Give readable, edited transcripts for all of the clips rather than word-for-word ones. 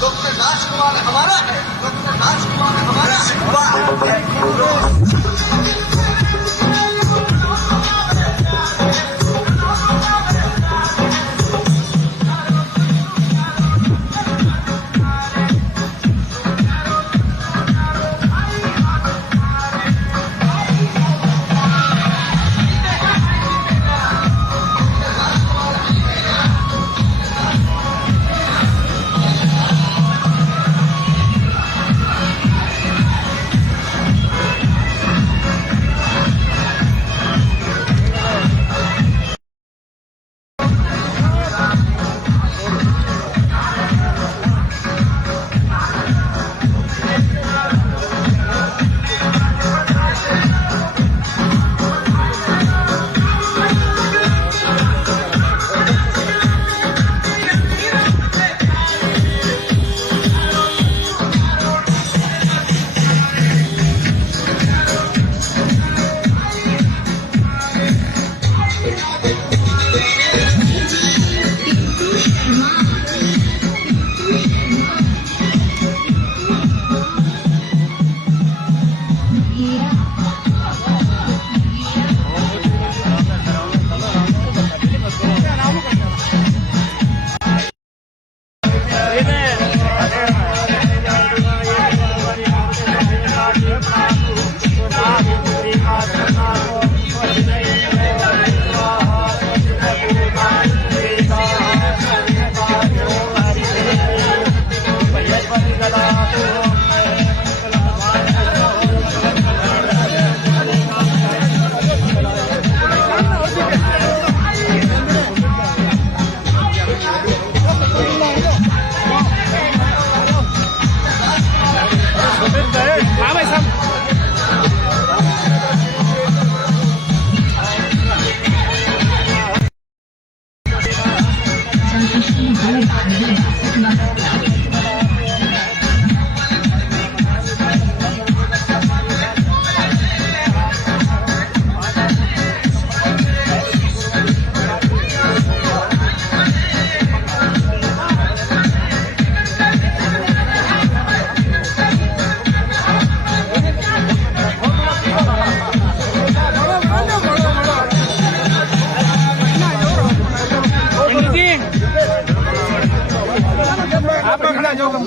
Doctor राजकुमार हमारा है, doctor राजकुमार हमारा है।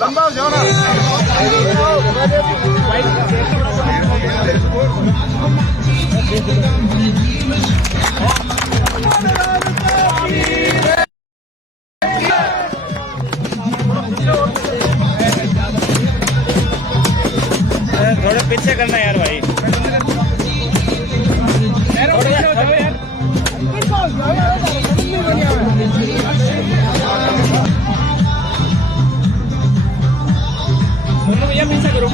लंबा जाओ ना। थोड़े पीछे करना यार भाई। भैया पीछे करो।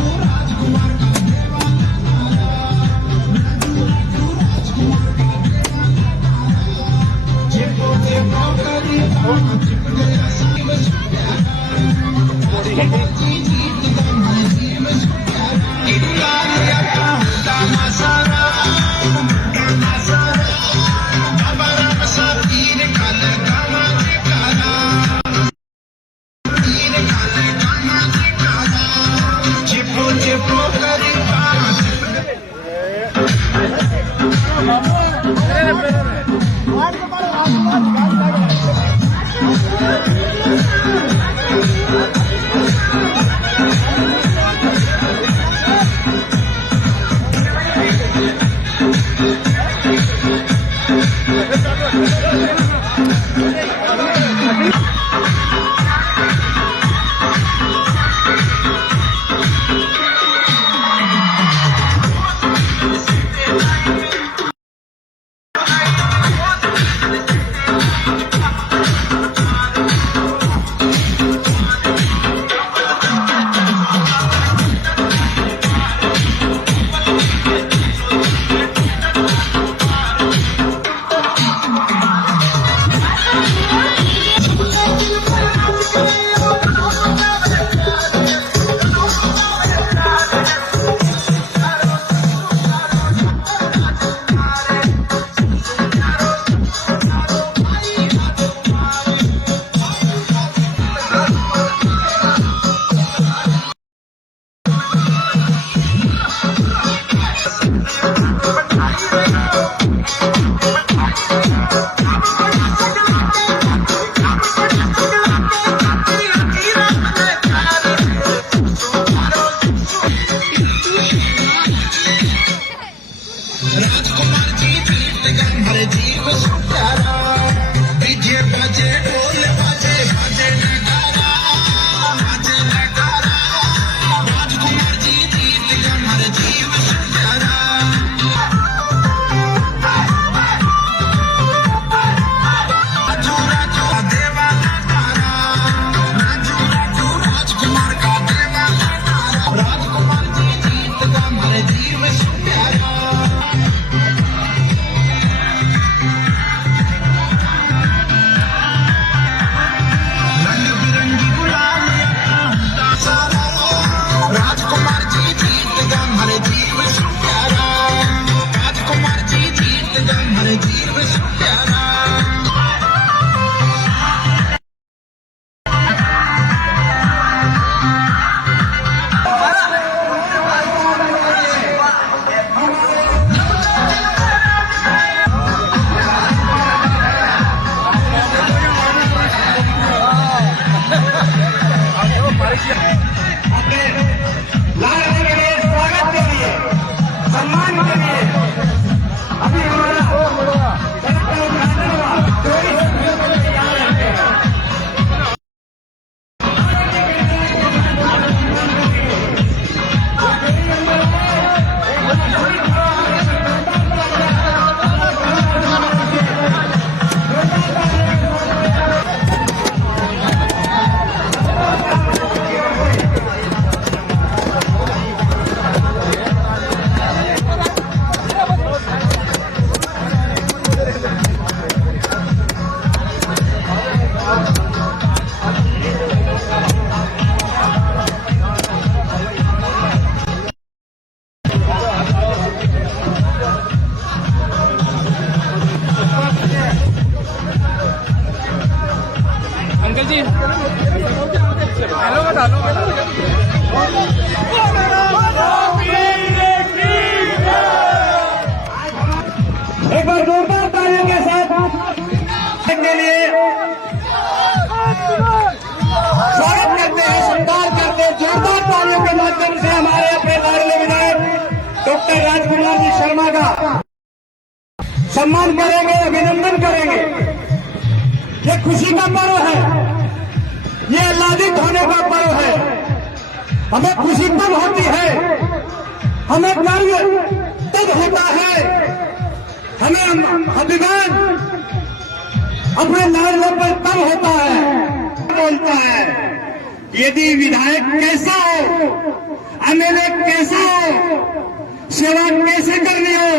अपने लाने के लिए, स्वागत के लिए, सम्मान के लिए अभी हमारा सड़क का उद्घाटन हुआ। 24 मिनट में तैयार रहते हैं। अंकल जी हेलो बता लो। एक बार जोरदार तालियों के साथ के लिए स्वागत करते हैं, सत्कार करते हैं। जोरदार तालियों के माध्यम से हमारे अपने लाडले विधायक डॉक्टर राजकुमार जी शर्मा का सम्मान करेंगे, अभिनंदन करेंगे। ये खुशी का पर्व है, ये आह्लादित होने का पर्व है। हमें खुशी तब होती है, हमें गर्व तब होता है, हमें अभिमान अपने लाडलों पर तब होता है। बोलता है यदि विधायक कैसा हो, एमएलए कैसा हो, सेवा कैसे करनी हो,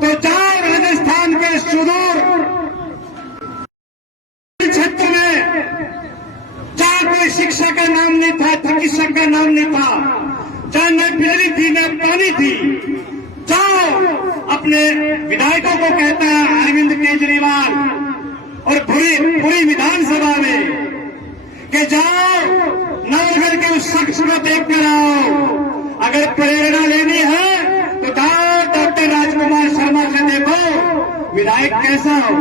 तो जाओ राजस्थान के सुदूर क्षेत्र में, जहां कोई शिक्षा का नाम नहीं था, चिकित्सक का नाम नहीं था, जहां न बिजली थी न पानी थी, जाओ अपने विधायकों को कहता है अरविंद केजरीवाल और पूरी विधानसभा में कि जाओ नवलगढ़ के उस शख्स को देख कर आओ। अगर प्रेरणा लेनी है तो जाओ डॉक्टर राजकुमार शर्मा से देखो विधायक कैसा हो।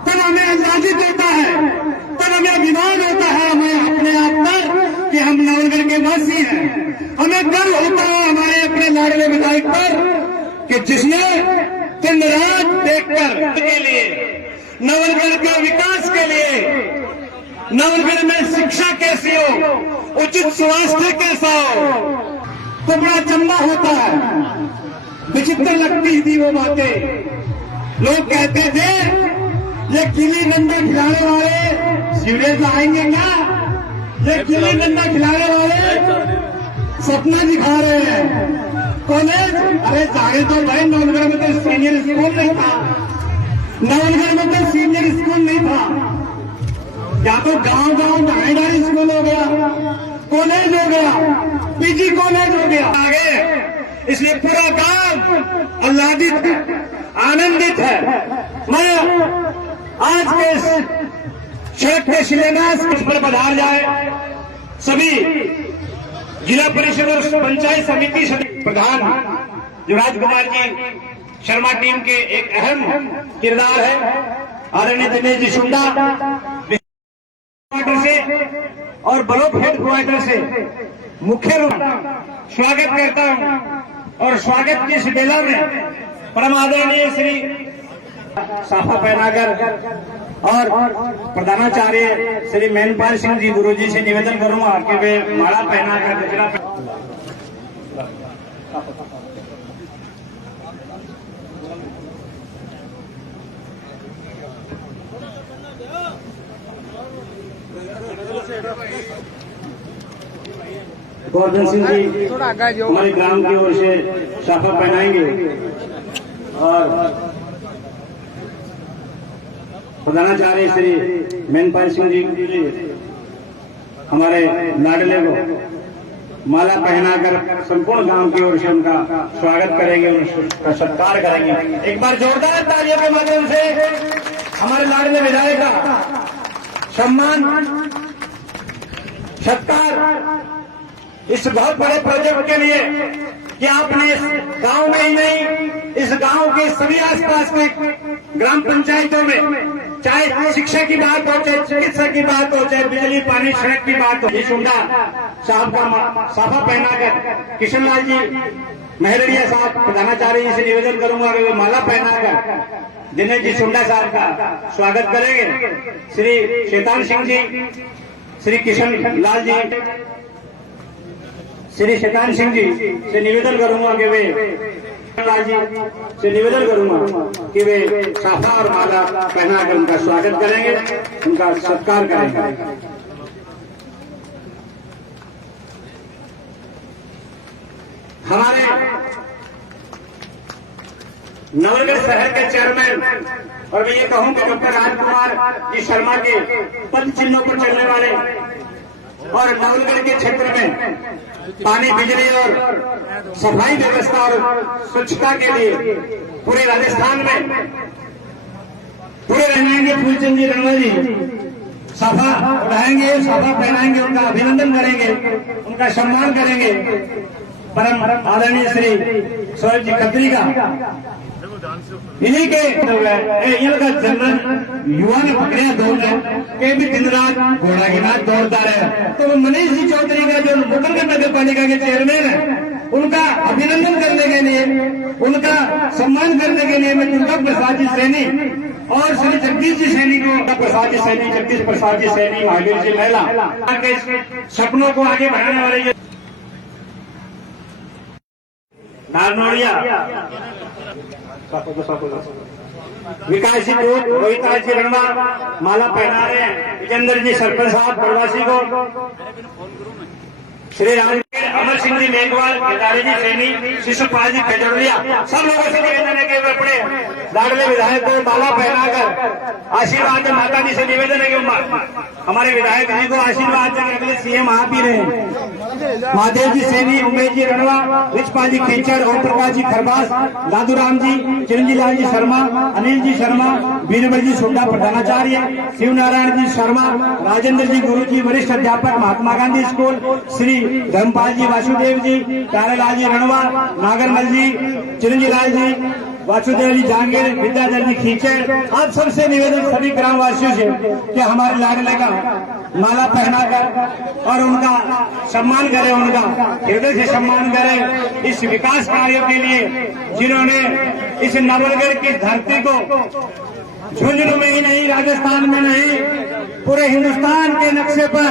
तब हमें आजादी देता है, तब हमें अभिमान होता है हमें अपने आप पर कि हम नवलगढ़ के वासी हैं। हमें गर्व होता है हमारे अपने लाडले विधायक पर कि जिसने दिन रात देखकर के लिए, नवलगढ़ के विकास के लिए, नवलगढ़ में शिक्षा कैसी हो, उचित स्वास्थ्य कैसा हो, तो बड़ा चंदा होता है। विचित्र लगती थी वो बातें। लोग कहते थे ये गिल्ली डंडा खिलाने वाले सीरियस आएंगे क्या, ये गिल्ली डंडा खिलाने वाले सपना दिखा रहे हैं। कॉलेज अरे जाए तो भाई, नवलगढ़ में तो सीनियर स्कूल नहीं था, नवलगढ़ में तो सीनियर स्कूल नहीं था, या तो गांव ढाई स्कूल हो गया, कॉलेज हो गया, पीजी कॉलेज हो गया आगे। इसलिए पूरा गांव आह्लादित है, आनंदित है। मैं आज के सड़क के शिलान्यास पर पधार जाए सभी जिला परिषद और पंचायत समिति प्रधान जो राजकुमार जी शर्मा टीम के एक अहम किरदार है, आदरणीय दिनेश जी शुंडा से और ब्लॉक हेडक्वार्टर से मुख्य रूप स्वागत करता हूं। और स्वागत की इस बेला में परम आदरणीय श्री साफा पहनाकर और प्रधानाचार्य श्री मेनपाल सिंह जी गुरु जी से निवेदन करूंगा कि वे माला पहनाकर गजरा गोवर्धन सिंह जी हमारे ग्राम की ओर से साफा पहनाएंगे और प्रधानाचार्य श्री मेनपाल सिंह जी हमारे लाडले को माला पहनाकर संपूर्ण गांव की ओर से उनका स्वागत करेंगे, उनका सत्कार करेंगे। एक बार जोरदार तालियों के माध्यम से हमारे लाडले विधायक का सम्मान सत्कार इस बहुत बड़े प्रोजेक्ट के लिए कि आपने इस गांव में ही नहीं, इस गांव के सभी आसपास के ग्राम पंचायतों में, चाहे शिक्षा की बात हो, चाहे चिकित्सा की बात हो, चाहे बिजली पानी सड़क की बात हो, ये सुविधा साहब का साफा पहनाकर किशनलाल जी महरड़िया साहब प्रधानाचार्य जी से निवेदन करूंगा कि वे माला पहनाकर दिनेश जी सुंडा साहब का स्वागत करेंगे। श्री शैतान सिंह जी, श्री किशन लाल जी, श्री शैतान सिंह जी से निवेदन करूंगा कि वे लाल जी से निवेदन करूंगा कि वे साफा और माला पहनाकर उनका स्वागत करेंगे, उनका सत्कार करेंगे। हमारे नवलगढ़ शहर के चेयरमैन और मैं ये कहूं कि डॉक्टर राजकुमार जी शर्मा के पद चिन्हों पर चलने वाले और नवलगढ़ के क्षेत्र में पानी, बिजली और सफाई व्यवस्था और स्वच्छता के लिए पूरे राजस्थान में पूरे रहेंगे फूलचंद जी रणवा जी साफा उठाएंगे, साफा पहनाएंगे, उनका अभिनंदन करेंगे, उनका सम्मान करेंगे। परम आदरणीय श्री स्वरूप जी खत्री का इन्हीं के जनरल युवा ने पकड़िया दौड़ के भी दिन रात घोड़ा के नाथ दौड़ता रहे। तो मनीष जी चौधरी का जो मुकरगढ़ नगर पालिका के चेयरमैन है, उनका अभिनंदन करने के लिए, उनका सम्मान करने के लिए मैं दुर्गा प्रसाद जी सैनी और श्री जगदीश जी सैनी को, प्रसाद जी सैनी, जगदीश प्रसाद जी सैनी, महावीर जी महिला के सपनों को आगे बढ़ाने वाले नारनौड़िया विकास जी दूत रोहित जी रणवा माला पहना रहे हैं। विजेंद्र जी सरपंच साहब प्रवासी को, श्री राम अमर सिंह जी मेघवाल, केदारी जी सैनी, शिशुपाल जी खजौरिया, सब लोगों से निवेदन है कि वे अपने लाडले विधायक को माला पहनाकर आशीर्वाद, माता जी से निवेदन है कि हमारे विधायक जी को आशीर्वाद देकर अगले सीएम आप ही रहे। महादेव जी सैनी, उमेश जी रणवा, रिचपाल जी खेचर, ओम प्रकाश जी खरबास, दादूराम जी, चिरंजी लाल जी शर्मा, अनिल जी शर्मा, बीरबल जी सुंडा प्रधानाचार्य, शिव नारायण जी शर्मा, राजेंद्र जी गुरु जी वरिष्ठ अध्यापक महात्मा गांधी स्कूल, श्री धर्मपाल जी वासुदेव जी, प्यारेलाल जी रणवा, नागरमल जी, चिरंजी लाल जी, वासुदेव जी जहांगीर, विद्याधर जी खींचे, आप सबसे निवेदन सभी ग्रामवासियों से कि हमारे लाडले का माला पहनाकर और उनका सम्मान करें, उनका हृदय से सम्मान करें इस विकास कार्यों के लिए जिन्होंने इस नवलगढ़ की धरती को झुंझुनू में ही नहीं, राजस्थान में नहीं, पूरे हिंदुस्तान के नक्शे पर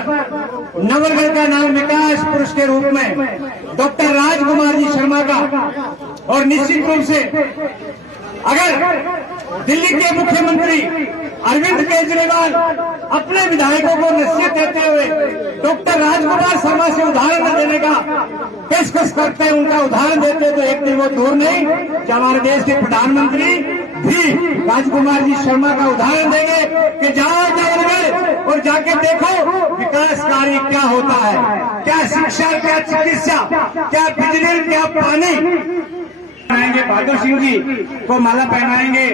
नवलगढ़ का नाम विकास पुरुष के रूप में डॉक्टर राजकुमार जी शर्मा का। और निश्चित रूप से अगर दिल्ली के मुख्यमंत्री अरविंद केजरीवाल अपने विधायकों को नसीहत देते हुए डॉक्टर राजकुमार शर्मा से उदाहरण देने का पेशकश करते हैं, उनका उदाहरण देते हैं, तो एक दिन वो दूर नहीं कि हमारे देश के प्रधानमंत्री भी राजकुमार जी शर्मा का उदाहरण देंगे कि जाओ नवलगढ़ और जाके देखो विकास कार्य क्या होता है, क्या शिक्षा, क्या चिकित्सा, क्या बिजली, क्या पानी। पहनाएंगे बहादुर सिंह जी को माला पहनाएंगे।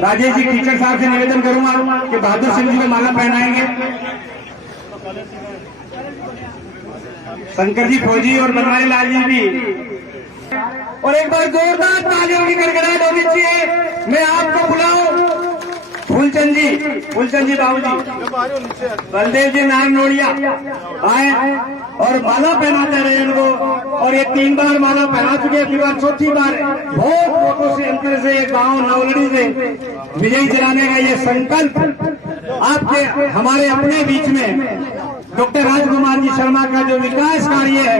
राजेश जी टीचर साहब से निवेदन करूंगा कि बहादुर सिंह जी को माला पहनाएंगे। शंकर जी फौजी और बनवारी लाल जी भी। और एक बार जोरदार तालियों की गड़गड़ाहट होनी चाहिए। मैं आपको बुलाऊं फूलचंद जी बाबू जी, बलदेव जी नारनौड़िया आए और माला पहनाते रहे इनको। और ये 3 बार माला पहना चुके, अगली बार 4थी बार बहुत वोटों से अंतर से ये गांव नवलड़ी से विजयी दिलाने का ये संकल्प आपके हमारे अपने बीच में डॉक्टर राजकुमार जी शर्मा का जो विकास कार्य है,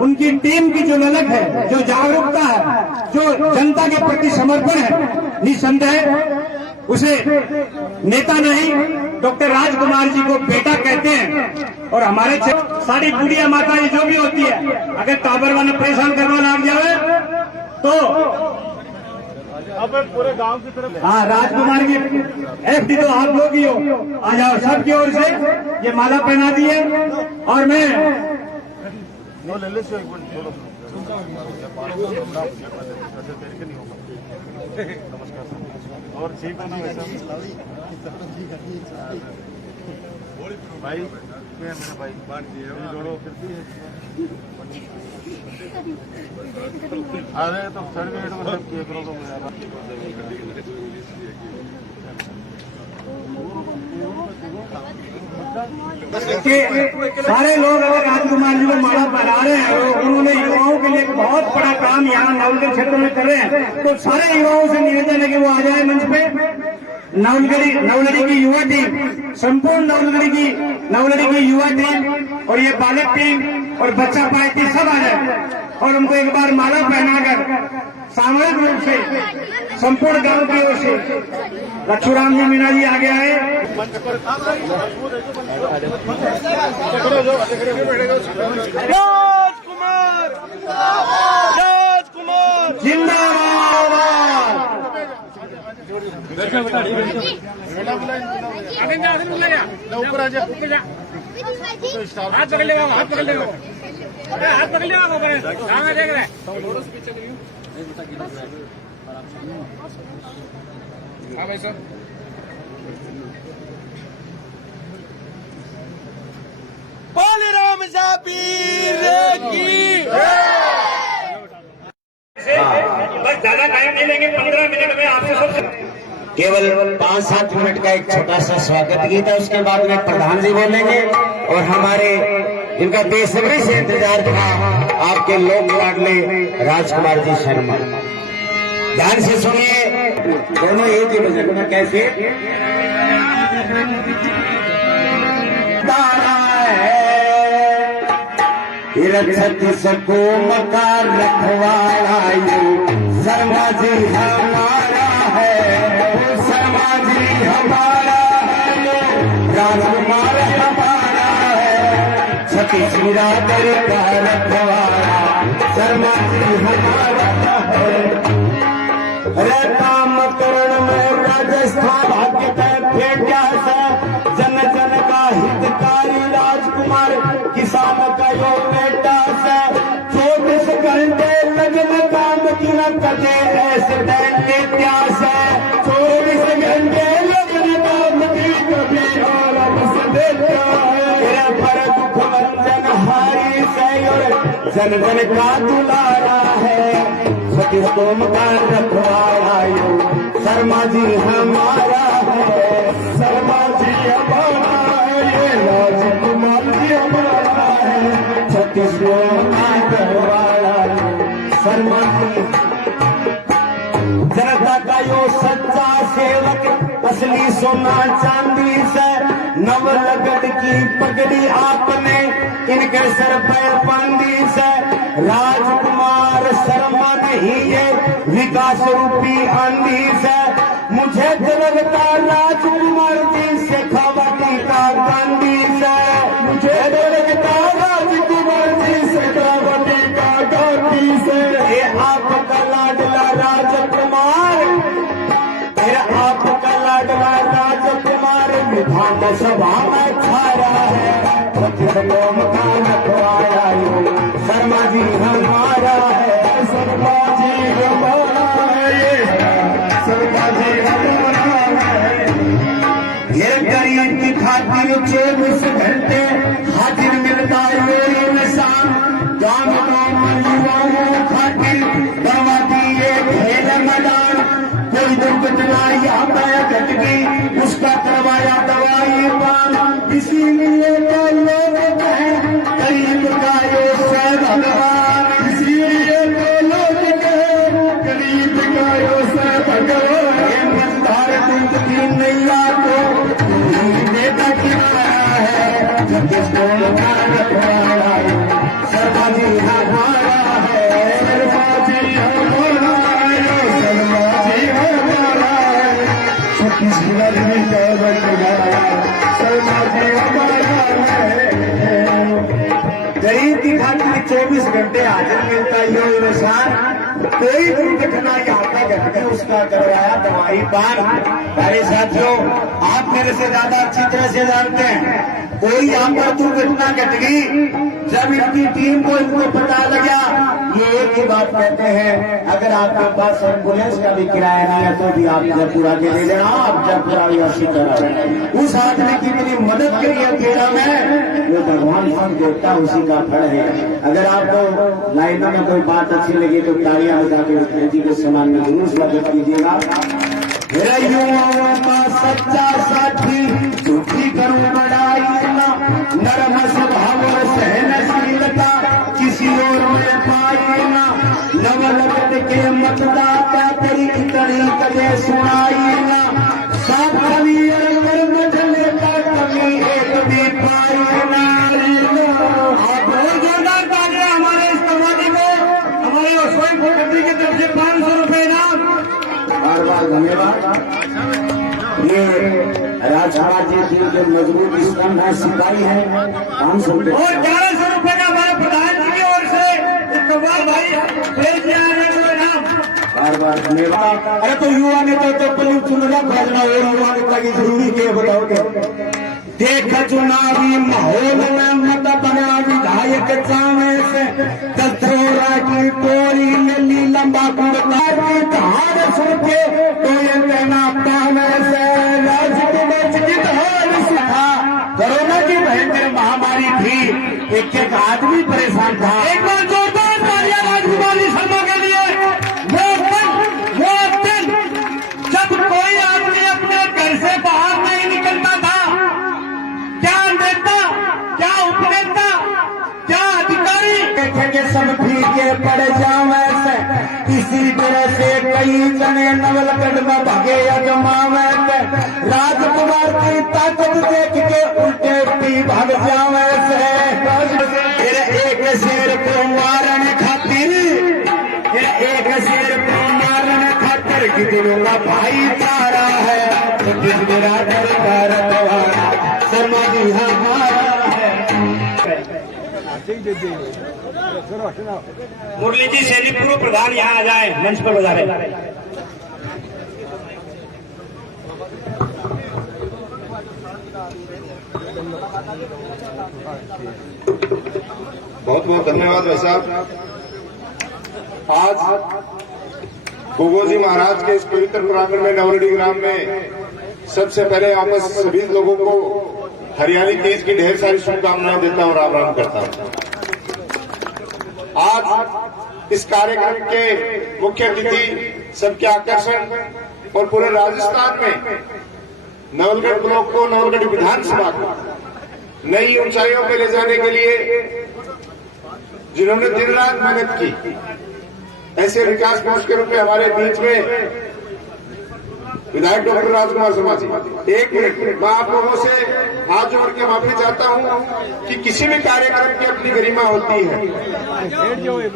उनकी टीम की जो ललक है, जो जागरूकता है, जो जनता के प्रति समर्पण है, निसंदेह उसे नेता नहीं डॉक्टर राजकुमार जी को बेटा कहते हैं। और हमारे सारी बुढ़िया माता जो भी होती है, अगर टाबर वाले परेशान करने लग जाए तो अब पूरे गांव की तरफ। हाँ, राजकुमार की एफडी तो आप लोग ही हो। आ जाओ, सबकी ओर से ये माला पहना दी है। और मैं और ठीक है भाई, मेरा भाई जोड़ो फिरती है। अरे तो सर्टिफिकेट को सब किए करो तो कि सारे लोग अगर राजकुमार जी को माला पहना रहे हैं और उन्होंने युवाओं के लिए एक बहुत बड़ा काम यहाँ नवलगढ़ क्षेत्र में कर रहे हैं, तो सारे युवाओं से निवेदन है कि वो आ जाए मंच पे। नवलगढ़ी की युवा टीम, संपूर्ण नवलगढ़ी की युवा टीम और ये बालक टीम और बच्चा पार्टी सब आ जाए और उनको एक बार माला पहनाकर सामूहिक रूप से संपूर्ण गांव की ओर से लक्ष्मीराम जी मीणा जी आगे आए। राजकुमार राजकुमार जिंदाबाद। लवकर आ जा। हाथ पकड़ ले बाबा, हाथ पकड़ ले बाबा, हाथ पकड़ ले बाबा, कहाँ देख रहे हैं? हाँ भाई साहब, बालीराम साबीर की बस ज्यादा टाइम नहीं लेंगे, 15 मिनट में आपसे सबसे केवल 5-7 मिनट का एक छोटा सा स्वागत गीत है, उसके बाद में प्रधान जी बोलेंगे और हमारे इनका बेसब्री से इंतजार था आपके लोक लाडले राजकुमार जी शर्मा। ध्यान से सुनिए, दोनों एक ही बजे में कैसे छत्तीस को मकार रखवाड़ा शर्मा जी हमारा है, शर्मा जी हमारा है, राजकुमार हमारा है, छत्तीस बिरादर का रखवाड़ा शर्मा जी हमारा है। काम करण में राजस्थान भाग्य फेंटा से जन जन का हितकारी राजकुमार किसान का यो बेटा से 24 घंटे लगन काम की न कटे ऐसे दैन्य प्यास है, 24 घंटे लगन काम की कभी और पर दुख मंजन हारी से और जन जन का दुलारा है, सतीश तोम का रखवाड़ा शर्मा जी हमारा है, शर्मा जी हमारा है, राजकुमार जी हमारा है, छत्तीस तोम का रखवाड़ा शर्मा जी। जनता का यो सच्चा सेवक असली सोना चांदी से नवलगढ़ की पगड़ी आपने इनके सर पर बांधी से, राजकुमार शर्मा नहीं ये विकास रूपी आंधी से, मुझे लगता राजकुमार जी से खावटी का गांधी से, मुझे लगता राजकुमार जी से खावटी का गांधी से। ये आपका लाडला राजकुमार, ये आपका लाडला राजकुमार विधानसभा में छाया है, शर्मा जी हमारा है, शर्मा जी हमारा है, शर्मा जी हमारा है। ये गरीब की खातिर 24 घंटे हाजिर मिलता है निशान, गांव गांव युवाओं खातिर दवा दिए खेल मैदान, कोई दुर्घटना याद आया घट गई उसका करवाया दवाई पान, इसीलिए तो लोग कहें गरीब का ये से भगवान, इसीलिए तो लोग कहें गरीब का ये से भगवान। ये मंदार दूध की नैया को नेता किनारा है, जिसको लगा रखवाड़ा शर्मा जी हमारा है, शर्मा जी हमारा है, शर्मा जी हमारा है, छत्तीसगढ़ में शर्मा जी हमारा है। गरीब की खातिर 24 घंटे हाजिर मिलता यो निशान, कोई दुर्घटना यहाँ का घट गई उसका करवाया दवाई पान। प्यारे साथियों, आप मेरे से ज्यादा अच्छी तरह से जानते हैं, कोई यहाँ पर दुर्घटना घट गई, जब इनकी टीम को इनको पता लगा, ये एक ही बात कहते हैं, अगर आपके पास एम्बुलेंस का भी किराया नहीं है तो भी आप जयपुरा के ले लेना, आप जयपुरा उसी तरह। उस आदमी की मेरी मदद करी है तेरा में, वो भगवान हम देवता उसी का फल है। अगर आपको लाइनों में कोई बात अच्छी लगी तो तालियां बजा के जी के सम्मान में जरूर स्वागत कीजिएगा। मेरा युवाओं का सच्चा साथी, झूठी करूं बड़ाई मतदाता तेरी इतनी कदे सुनाई ना, सब कभी अरबर में लेता कभी एक भी पाई ना। आप बहुत जोरदार तालियां हमारे इस समाधि को, हमारे रसोई कमेटी की तरफ से 500 रुपए इनाम। बार बार धन्यवाद। ये राजसभा जी जो मजबूत स्तंभ है, सिपाही है, 500 रुपये और 1100 रुपए का हमारे प्रधान जी की ओर से इकबाल भाई भेज दिया है इनाम। बार बार धन्यवाद। अरे तो युवा नेता तो पहले चुनाव खोजना और युवा नेता की जरूरी क्या बताओगे? देख चुनावी माहौल में मत बना विधायक चावे से, दस्तोरा की टोरी ली लंबा कुड़कार की धार सुन के तो ये कहना पावे से, राज्य में की धार सुना। कोरोना की भयंकर महामारी थी, एक एक आदमी परेशान था। एक बार जोरदार तालियां राजकुमारी शर्मा के लिए। वो दिन जब कोई आदमी अपने घर से बाहर नहीं निकलता था, क्या नेता, क्या उपनेता, क्या अधिकारी देखेंगे सब फीके पड़ जावे से, इसी तरह से कई जने नवलगढ़ में भगे अजमावे से, राजकुमार की ताकत देख के उल्टे पी भाग जावे से। फिर एक शेर को मारने खातिर, फिर एक शेर को मारने खातिर कितनों का भाईचारा है, तो किस मेरा डर कर शर्मा जी हमारा है। मुरली जी सैनिक पूर्व प्रधान यहाँ आ जाए, मंच पर बजा रहे। बहुत बहुत धन्यवाद भाई साहब। आज गोगोजी महाराज के इस पवित्र प्रांगण में नवलड़ी ग्राम में सबसे पहले आपस सभी लोगों को हरियाली तीज की ढेर सारी शुभकामनाएं देता हूं, राम राम करता हूं। आज इस कार्यक्रम के मुख्य अतिथि, सबके आकर्षण और पूरे राजस्थान में नवलगढ़ ब्लॉक को, नवलगढ़ विधानसभा को नई ऊंचाइयों पर ले जाने के लिए जिन्होंने दिन रात मेहनत की, ऐसे विकास कोष के रूप में हमारे बीच में विधायक डॉक्टर राजकुमार शर्मा जी। एक मिनट मैं आप लोगों से हाथ जोड़ के माफी चाहता हूं कि किसी भी कार्यक्रम की अपनी गरिमा होती है।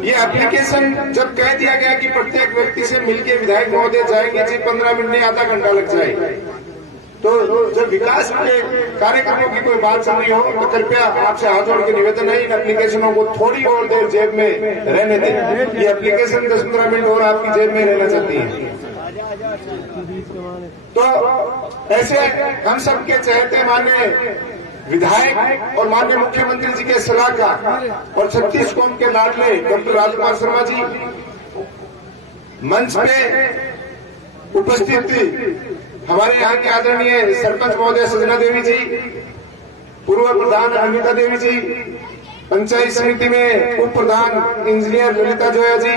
ये एप्लीकेशन जब कह दिया गया कि प्रत्येक व्यक्ति से मिलकर विधायक महोदय जाएंगे जी, 15 मिनट नहीं, आधा घंटा लग जाएगा, तो जब विकास के कार्यक्रमों की कोई बात चल रही हो तो कृपया आपसे हाथ जोड़ के निवेदन है, इन एप्लीकेशनों को थोड़ी और देर जेब में रहने दें। ये एप्लीकेशन 10-15 मिनट और आपकी जेब में रहना चाहती है। तो ऐसे हम सबके चहेते माननीय विधायक और माननीय मुख्यमंत्री जी के सलाहकार और 36 कौम के लाडले डॉक्टर राजकुमार शर्मा जी मंच पे उपस्थित हमारे यहाँ के आदरणीय सरपंच महोदय सजना देवी जी, पूर्व प्रधान अनिता देवी जी, पंचायत समिति में उप प्रधान इंजीनियर ललिता जोया जी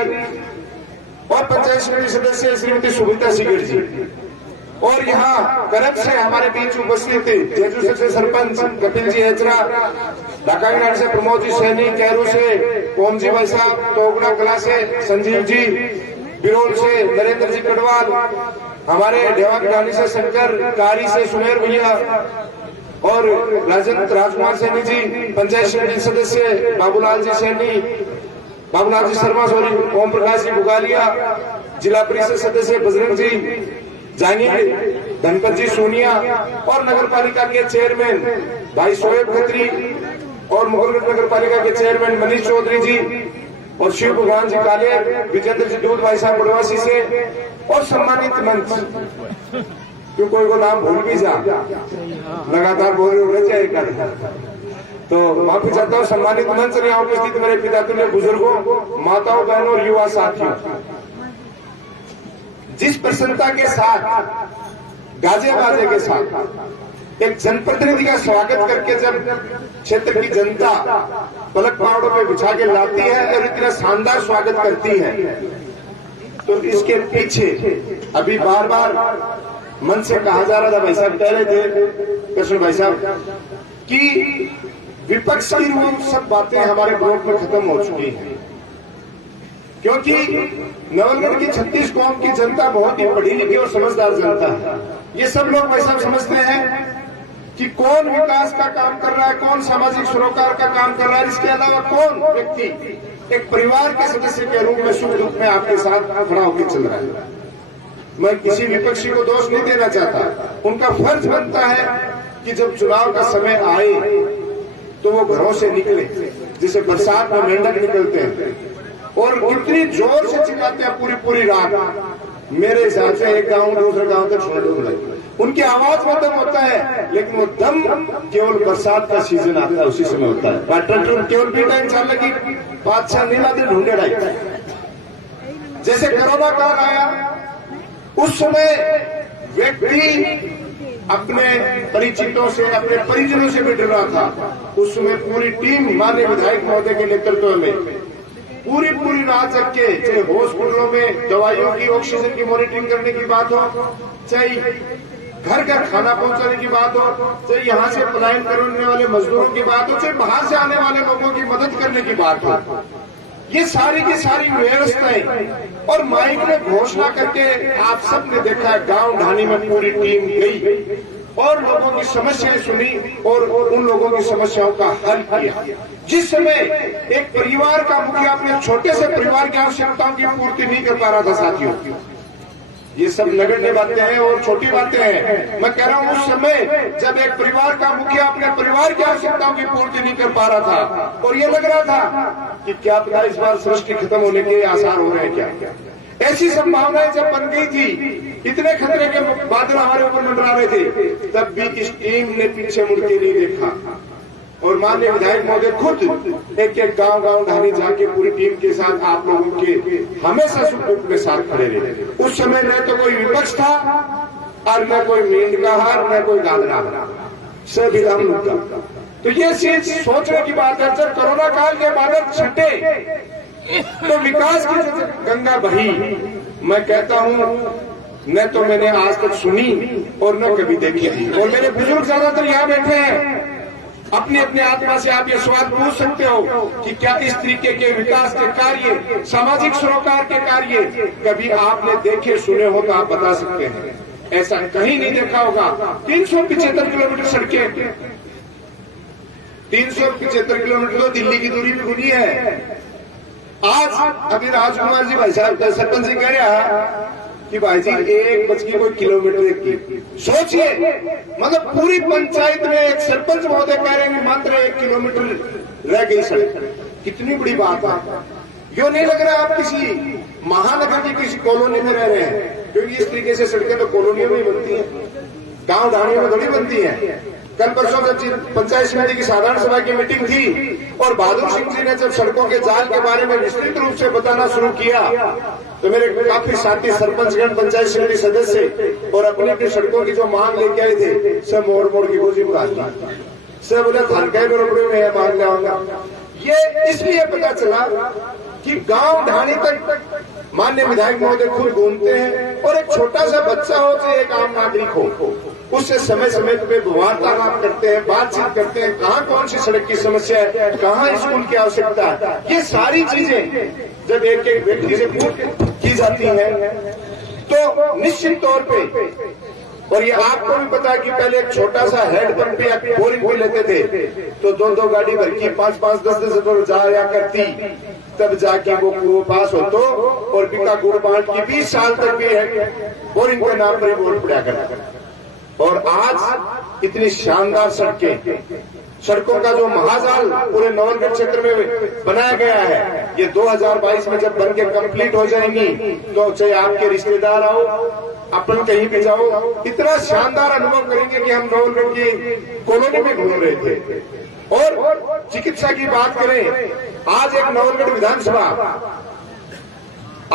और पंचायत समिति सदस्य श्रीमती सुभिता सिगड़ जी, और यहाँ करब से हमारे बीच उपस्थित जेजू से सरपंच कपिल जी हेचरा, ढाकाईनाड़ से प्रमोद जी सैनी, कैरू से ओम जी भाई साहब, तोगड़ा कला से संजीव जी, बिरोल से नरेंद्र जी कड़वाल, हमारे ढेवा डाली से शंकर, कारी से सुमेर भैया और राजेंद्र राजकुमार सैनी जी, पंचायत समिति सदस्य बाबूलाल जी सैनी, बाबूलाल जी शर्मा, सॉरी ओम प्रकाश जी बुगालिया, जिला परिषद सदस्य बजरंग जी जांगीर, धनपत जी सोनिया और नगर पालिका के चेयरमैन भाई शोएब खत्री और मुगलगढ़ नगर पालिका के चेयरमैन मनीष चौधरी जी और शिव भगवान जी काले, विजेंद्र जी दूध भाई साहब बड़वासी से और सम्मानित मंच, क्यों कोई को नाम भूल भी जा, लगातार बोल रहे हो तो माफी चाहता हूँ। सम्मानित मंच में उपस्थित मेरे पिता तुल्य बुजुर्गों, माताओं, बहनों और युवा साथियों, जिस प्रसन्नता के साथ, गाजे बाजे के साथ एक जनप्रतिनिधि का स्वागत करके जब क्षेत्र की जनता पलक पहाड़ों पे बिछा के लाती है और इतना शानदार स्वागत करती है, तो इसके पीछे अभी बार बार मन से कहा जा रहा था, भाई साहब कह रहे थे कृष्ण भाई साहब कि विपक्ष की वो सब बातें हमारे ब्लॉक में खत्म हो चुकी हैं, क्योंकि नवलगढ़ की 36 कौम की जनता बहुत ही पढ़ी लिखी और समझदार जनता है। ये सब लोग वैसा समझते हैं कि कौन विकास का काम कर रहा है, कौन सामाजिक सरोकार का काम कर रहा है, इसके अलावा कौन व्यक्ति एक परिवार के सदस्य के रूप में सुख दुख में आपके साथ खड़ा होकर चल रहा है। मैं किसी विपक्षी को दोष नहीं देना चाहता, उनका फर्ज बनता है कि जब चुनाव का समय आए तो वो घरों से निकले, जैसे बरसात में मेंढक निकलते हैं और कितनी जोर से चिल्लाते हैं पूरी पूरी रात। मेरे हिसाब से एक गांव दूसरे गांव तक सुन लो, उनकी आवाज में दम होता है, लेकिन वो दम केवल बरसात का सीजन आता है, उसी समय होता है। केवल बेटा इंसान लगी 5-6 नीला दिन ढूंढे रहे। जैसे कोरोना काल आया, उस समय व्यक्ति अपने परिचितों से, अपने परिजनों से भी डर रहा था। उस समय पूरी टीम माननीय विधायक महोदय के नेतृत्व में पूरी रात जग के, चाहे हॉस्पिटलों में दवाइयों की, ऑक्सीजन की मॉनिटरिंग करने की बात हो, चाहे घर घर खाना पहुंचाने की बात हो, चाहे यहाँ से पलायन करने वाले मजदूरों की बात हो, चाहे बाहर से आने वाले लोगों की मदद करने की बात हो, ये सारी की सारी व्यवस्थाएं और माइक में घोषणा करके आप सबने देखा, गांव ढाणी में पूरी टीम गई और लोगों की समस्याएं सुनी और उन लोगों की समस्याओं का हल किया। जिस समय एक परिवार का मुखिया अपने छोटे से परिवार की आवश्यकताओं की पूर्ति नहीं कर पा रहा था साथियों, ये सब नगण्य बातें हैं और छोटी बातें हैं। मैं कह रहा हूं उस समय जब एक परिवार का मुखिया अपने परिवार की आवश्यकताओं की पूर्ति नहीं कर पा रहा था और ये लग रहा था कि क्या पता इस बार सृष्टि खत्म होने के आसार हो रहे हैं क्या, ऐसी संभावनाएं जब बन गई थी, इतने खतरे के बादल हमारे ऊपर मंडरा रहे थे, तब भी इस टीम ने पीछे मुड़ के नहीं देखा और माननीय विधायक महोदय खुद एक गांव ढाणी जाके पूरी टीम के साथ आप लोगों के हमेशा सुख दुख में साथ खड़े रहे। उस समय न तो कोई विपक्ष था और न कोई मेंढका न कोई गालरा, सभी हम लोग था। तो ये चीज सोचने की बात है, जब कोरोना काल के बादल छटे तो विकास की जो गंगा बही, मैं कहता हूं न तो मैंने आज तक सुनी और न कभी देखी थी। और मेरे बुजुर्ग ज्यादातर यहाँ बैठे हैं, अपनी अपनी आत्मा से आप ये सवाल पूछ सकते हो कि क्या इस तरीके के विकास के कार्य, सामाजिक सरोकार के कार्य कभी आपने देखे सुने हो तो आप बता सकते हैं। ऐसा कहीं नहीं देखा होगा। 375 किलोमीटर सड़कें, 375 किलोमीटर तो दिल्ली की दूरी भी गुनी है। आज अभी राजकुमार जी भाई साहब सरपंच जी कह रहा कि भाई जी 1 बज की कोई किलोमीटर की, सोचिए मतलब पूरी पंचायत में एक सरपंच महोदय कह रहे हैं मात्र 1 किलोमीटर रह गई सड़क, कितनी बड़ी बात है। यो नहीं लग रहा आप किसी महानगर की किसी कॉलोनी में रह रहे हैं, क्योंकि इस तरीके से सड़कें तो कॉलोनियों में ही बनती हैं, गांव ढाणियों में थोड़ी बनती हैं। कल परसों जब पंचायत समिति की साधारण सभा की मीटिंग थी और बहादुर सिंह जी ने जब सड़कों के जाल के बारे में विस्तृत रूप से बताना शुरू किया तो मेरे काफी साथी सरपंचगण, पंचायत समिति सदस्य और अपनी अपनी सड़कों की जो मांग लेके आए थे, सब मोड़ की गोजी उड़ा दी। सब बोले हल्का बड़े में मांग लाऊंगा। ये इसलिए पता चला कि गांव ढाणी तक माननीय विधायक महोदय खुद घूमते हैं और एक छोटा सा बच्चा हो चाहे एक आम नागरिक हो, उससे समय समय पे वार्तालाप करते हैं, बातचीत करते हैं, कहाँ कौन सी सड़क की समस्या है, कहाँ स्कूल की आवश्यकता है। ये सारी चीजें जब एक एक व्यक्ति से पूछ की जाती हैं तो निश्चित तौर पे, और ये आपको भी पता है कि पहले एक छोटा सा हैंडपंप या बोरिंग भी लेते थे तो 2-2 गाड़ी भर की 5-5 10-10 जाया करती, तब जाके वो कुओं पास हो तो और बिका गुड़ बांट की 20 साल तक भी है बोरिंग के नाम पर वोट पड़ा करता। और आज इतनी शानदार सड़कों का जो महाजाल पूरे नवलगढ़ क्षेत्र में बनाया गया है, ये 2022 में जब बनके कंप्लीट हो जाएंगी तो चाहे आपके रिश्तेदार आओ, अपन कहीं भी जाओ, इतना शानदार अनुभव करेंगे कि हम नवलगढ़ की कॉलोनी में घूम रहे थे। और चिकित्सा की बात करें, आज एक नवलगढ़ विधानसभा,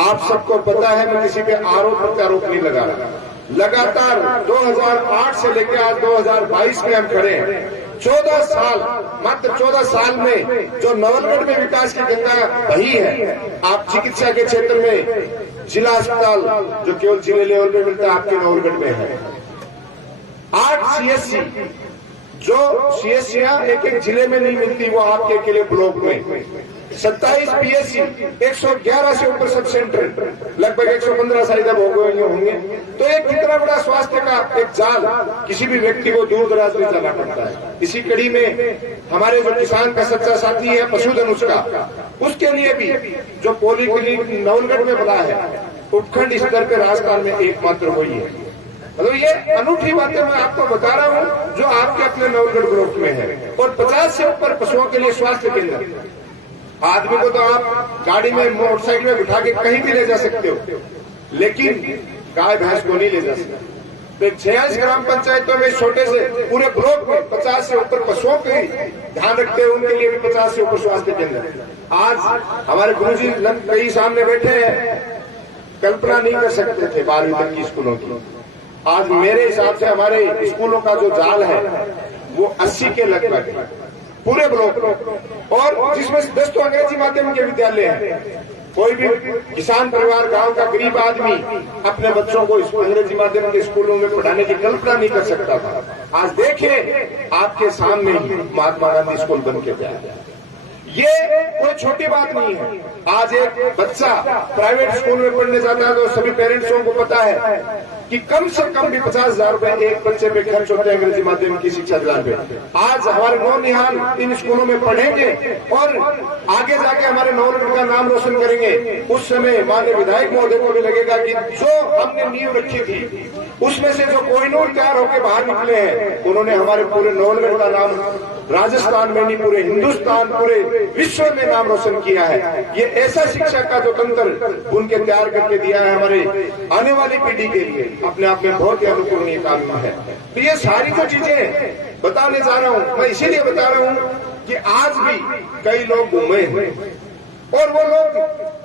आप सबको पता है मैं किसी पे आरोप प्रत्यारोप नहीं लगा रहा, लगातार 2008 से लेकर आज 2022 में हम खड़े हैं। 14 साल, मात्र 14 साल में जो नवलगढ़ में विकास की गंगा बही है, आप चिकित्सा के क्षेत्र में जिला अस्पताल जो केवल जिले लेवल पे मिलता है आपके नवलगढ़ में है। 8 CSC, जो CSC एक जिले में नहीं मिलती वो आपके अकेले ब्लॉक में, 27 PSC, 111 से ऊपर सब सेंटर, लगभग 115 शायद अब हो गए होंगे। तो एक कितना बड़ा स्वास्थ्य का एक जाल किसी भी व्यक्ति को दूर दराज में जाना पड़ता है। इसी कड़ी में हमारे जो किसान का सच्चा साथी है पशुधन, उसके लिए भी जो पॉलीक्लिनिक नवलगढ़ में बना है, उपखंड स्तर पर राजस्थान में एकमात्र वही है। मतलब ये अनूठी बातें मैं आपको बता रहा हूँ जो आपके अपने नवलगढ़ ग्रुप में है। और 50 से ऊपर पशुओं के लिए स्वास्थ्य केंद्र। आदमी को तो आप गाड़ी में मोटरसाइकिल में बिठा के कहीं भी ले जा सकते हो, लेकिन गाय भैंस को नहीं ले जा सकते। तो 46 ग्राम पंचायतों में छोटे से पूरे ब्लॉक में 50 से ऊपर पशुओं के ध्यान रखते हैं, उनके लिए भी 50 से ऊपर स्वास्थ्य केंद्र। आज हमारे गुरुजी कई सामने बैठे हैं, कल्पना नहीं कर सकते थे 12वीं तक की स्कूलों की। आज मेरे हिसाब से हमारे स्कूलों का जो जाल है वो 80 के लगभग है पूरे ब्लॉक में, और जिसमें 10 तो अंग्रेजी माध्यम के विद्यालय हैं। कोई भी किसान परिवार, गांव का गरीब आदमी अपने बच्चों को अंग्रेजी माध्यम के स्कूलों में पढ़ाने की कल्पना नहीं कर सकता था। आज देखिए आपके सामने ही महात्मा गांधी स्कूल बन के तैयार। ये कोई छोटी बात नहीं है। आज एक बच्चा प्राइवेट स्कूल में पढ़ने जाता है तो सभी पेरेंट्सों को पता है कि कम से कम भी 50,000 रुपए एक बच्चे पे खर्च होते हैं अंग्रेजी माध्यम की शिक्षा दिलाने पे। आज हमारे नौनिहाल इन स्कूलों में पढ़ेंगे और आगे जाके हमारे नवलगढ़ का नाम रोशन करेंगे। उस समय माननीय विधायक महोदय को भी लगेगा कि जो हमने नींव रखी थी उसमें से जो कोहिनूर तैयार होकर बाहर निकले हैं, उन्होंने हमारे पूरे नवलगढ़ का नाम राजस्थान में नहीं पूरे हिंदुस्तान, पूरे विश्व में नाम रोशन किया है। ये ऐसा शिक्षा का जो तंत्र उनके तैयार करके दिया है हमारे आने वाली पीढ़ी के लिए, अपने आप में बहुत ही अनुकरणीय काम है। तो ये सारी जो चीजें बताने जा रहा हूँ, मैं इसीलिए बता रहा हूँ कि आज भी कई लोग घूमे हैं और वो लोग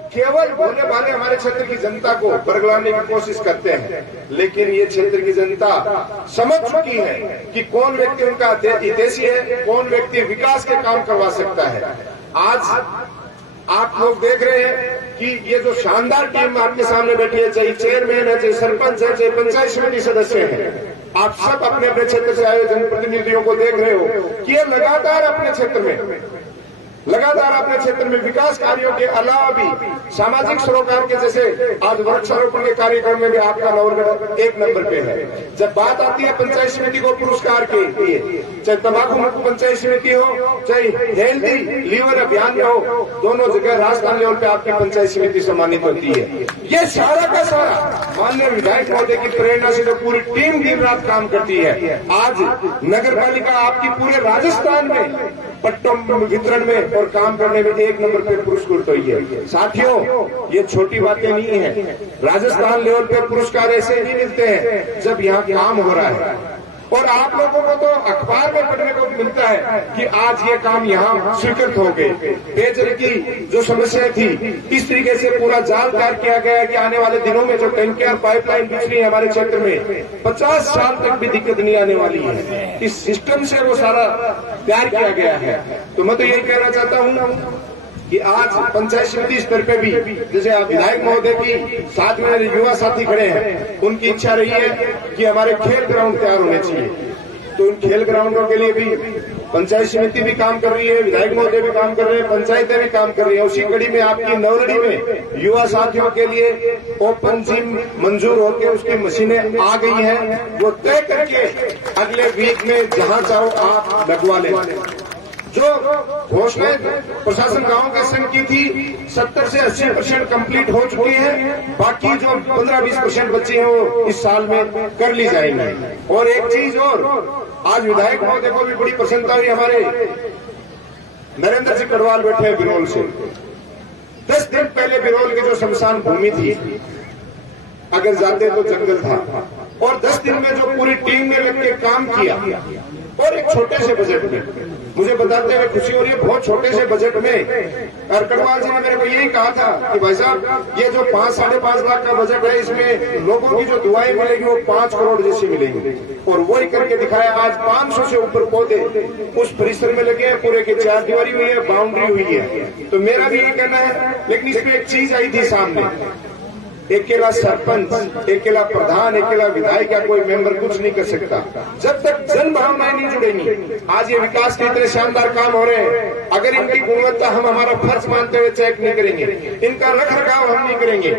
केवल भोले भाले हमारे क्षेत्र की जनता को बरगलाने की कोशिश करते हैं, लेकिन ये क्षेत्र की जनता समझ चुकी है कि कौन व्यक्ति उनका हितैषी है, कौन व्यक्ति विकास के काम करवा सकता है। आज आप लोग देख रहे हैं कि ये जो शानदार टीम आपके सामने बैठी है, चाहे चेयरमैन है, चाहे सरपंच है, चाहे पंचायत समिति सदस्य हैं, आप सब अपने अपने क्षेत्र से आए जनप्रतिनिधियों को देख रहे हो कि ये लगातार अपने क्षेत्र में विकास कार्यों के अलावा भी सामाजिक सरोकार के जैसे आज वृक्षारोपण के कार्यक्रम में भी आपका नवलगढ़ 1 नंबर पे है। जब बात आती है पंचायत समिति को पुरस्कार के लिए, चाहे तंबाकू मुक्त पंचायत समिति हो, चाहे हेल्दी लीवर अभियान में हो, दोनों जगह राजस्थान लेवल पे आपकी पंचायत समिति सम्मानित होती है। ये सारा का सारा माननीय विधायक महोदय की प्रेरणा से जो पूरी टीम दिन रात काम करती है। आज नगर पालिका आपकी पूरे राजस्थान में पट्टों वितरण में और काम करने में 1 नंबर पे पुरस्कृत हुई है। साथियों, ये छोटी बातें नहीं है। राजस्थान लेवल पे पुरस्कार ऐसे नहीं मिलते हैं जब यहाँ काम हो रहा है। और आप लोगों को तो अखबार में पढ़ने को मिलता है कि आज ये काम यहाँ स्वीकृत हो गए। पेयजल की जो समस्या थी, इस तरीके से पूरा जाल तैयार किया गया है कि आने वाले दिनों में जो टंकियां पाइपलाइन बिछ रही है हमारे क्षेत्र में 50 साल तक भी दिक्कत नहीं आने वाली है। इस सिस्टम से वो सारा तैयार किया गया है। तो मैं तो यही कहना चाहता हूँ कि आज पंचायत समिति स्तर पे भी जैसे आप विधायक महोदय की साथ में युवा साथी खड़े हैं, उनकी इच्छा रही है कि हमारे खेल ग्राउंड तैयार होने चाहिए। तो उन खेल ग्राउंडों के लिए भी पंचायत समिति भी काम कर रही है, विधायक महोदय भी काम कर रहे हैं, पंचायतें भी काम कर रही है। उसी कड़ी में आपकी नवलड़ी में युवा साथियों के लिए ओपन जिम मंजूर होकर उसकी मशीनें आ गई हैं। वो तय करके अगले वीक में जहां चाहो आप लगवा लें। जो घोषणाएं प्रशासन गांव के संघ की थी 70 से 80% कंप्लीट हो चुकी हैं। बाकी जो 15-20% बच्चे हैं वो इस साल में कर ली जाएंगी। और एक चीज और, आज विधायक महोदय को भी बड़ी प्रसन्नता हुई, हमारे नरेंद्र जी कड़वाल बैठे हैं बिरोल से। 10 दिन पहले बिरोल की जो शमशान भूमि थी, अगर जाते तो जंगल था, और 10 दिन में जो पूरी टीम ने लग के काम किया और एक छोटे से बजट में, मुझे बताते हुए खुशी हो रही है, बहुत छोटे से बजट में। और कड़वाल जी ने मेरे को यही कहा था कि भाई साहब, ये जो 5-5.5 लाख का बजट है, इसमें लोगों की जो दुआएं मिलेगी वो 5 करोड़ जैसी मिलेंगी। और वही करके दिखाया। आज 500 से ऊपर पौधे उस परिसर में लगे हैं, पूरे की 4 दीवारी हुई है, बाउंड्री हुई है। तो मेरा भी ये कहना है, लेकिन इसमें एक चीज आई थी सामने अकेला सरपंच, अकेला प्रधान, अकेला विधायक या कोई मेंबर कुछ नहीं कर सकता जब तक जन भावनाएं नहीं जुड़ेंगी। आज ये विकास के इतने शानदार काम हो रहे हैं, अगर इनकी गुणवत्ता हम हमारा फर्ज मानते हुए चेक नहीं करेंगे, इनका रख रखाव हम नहीं करेंगे।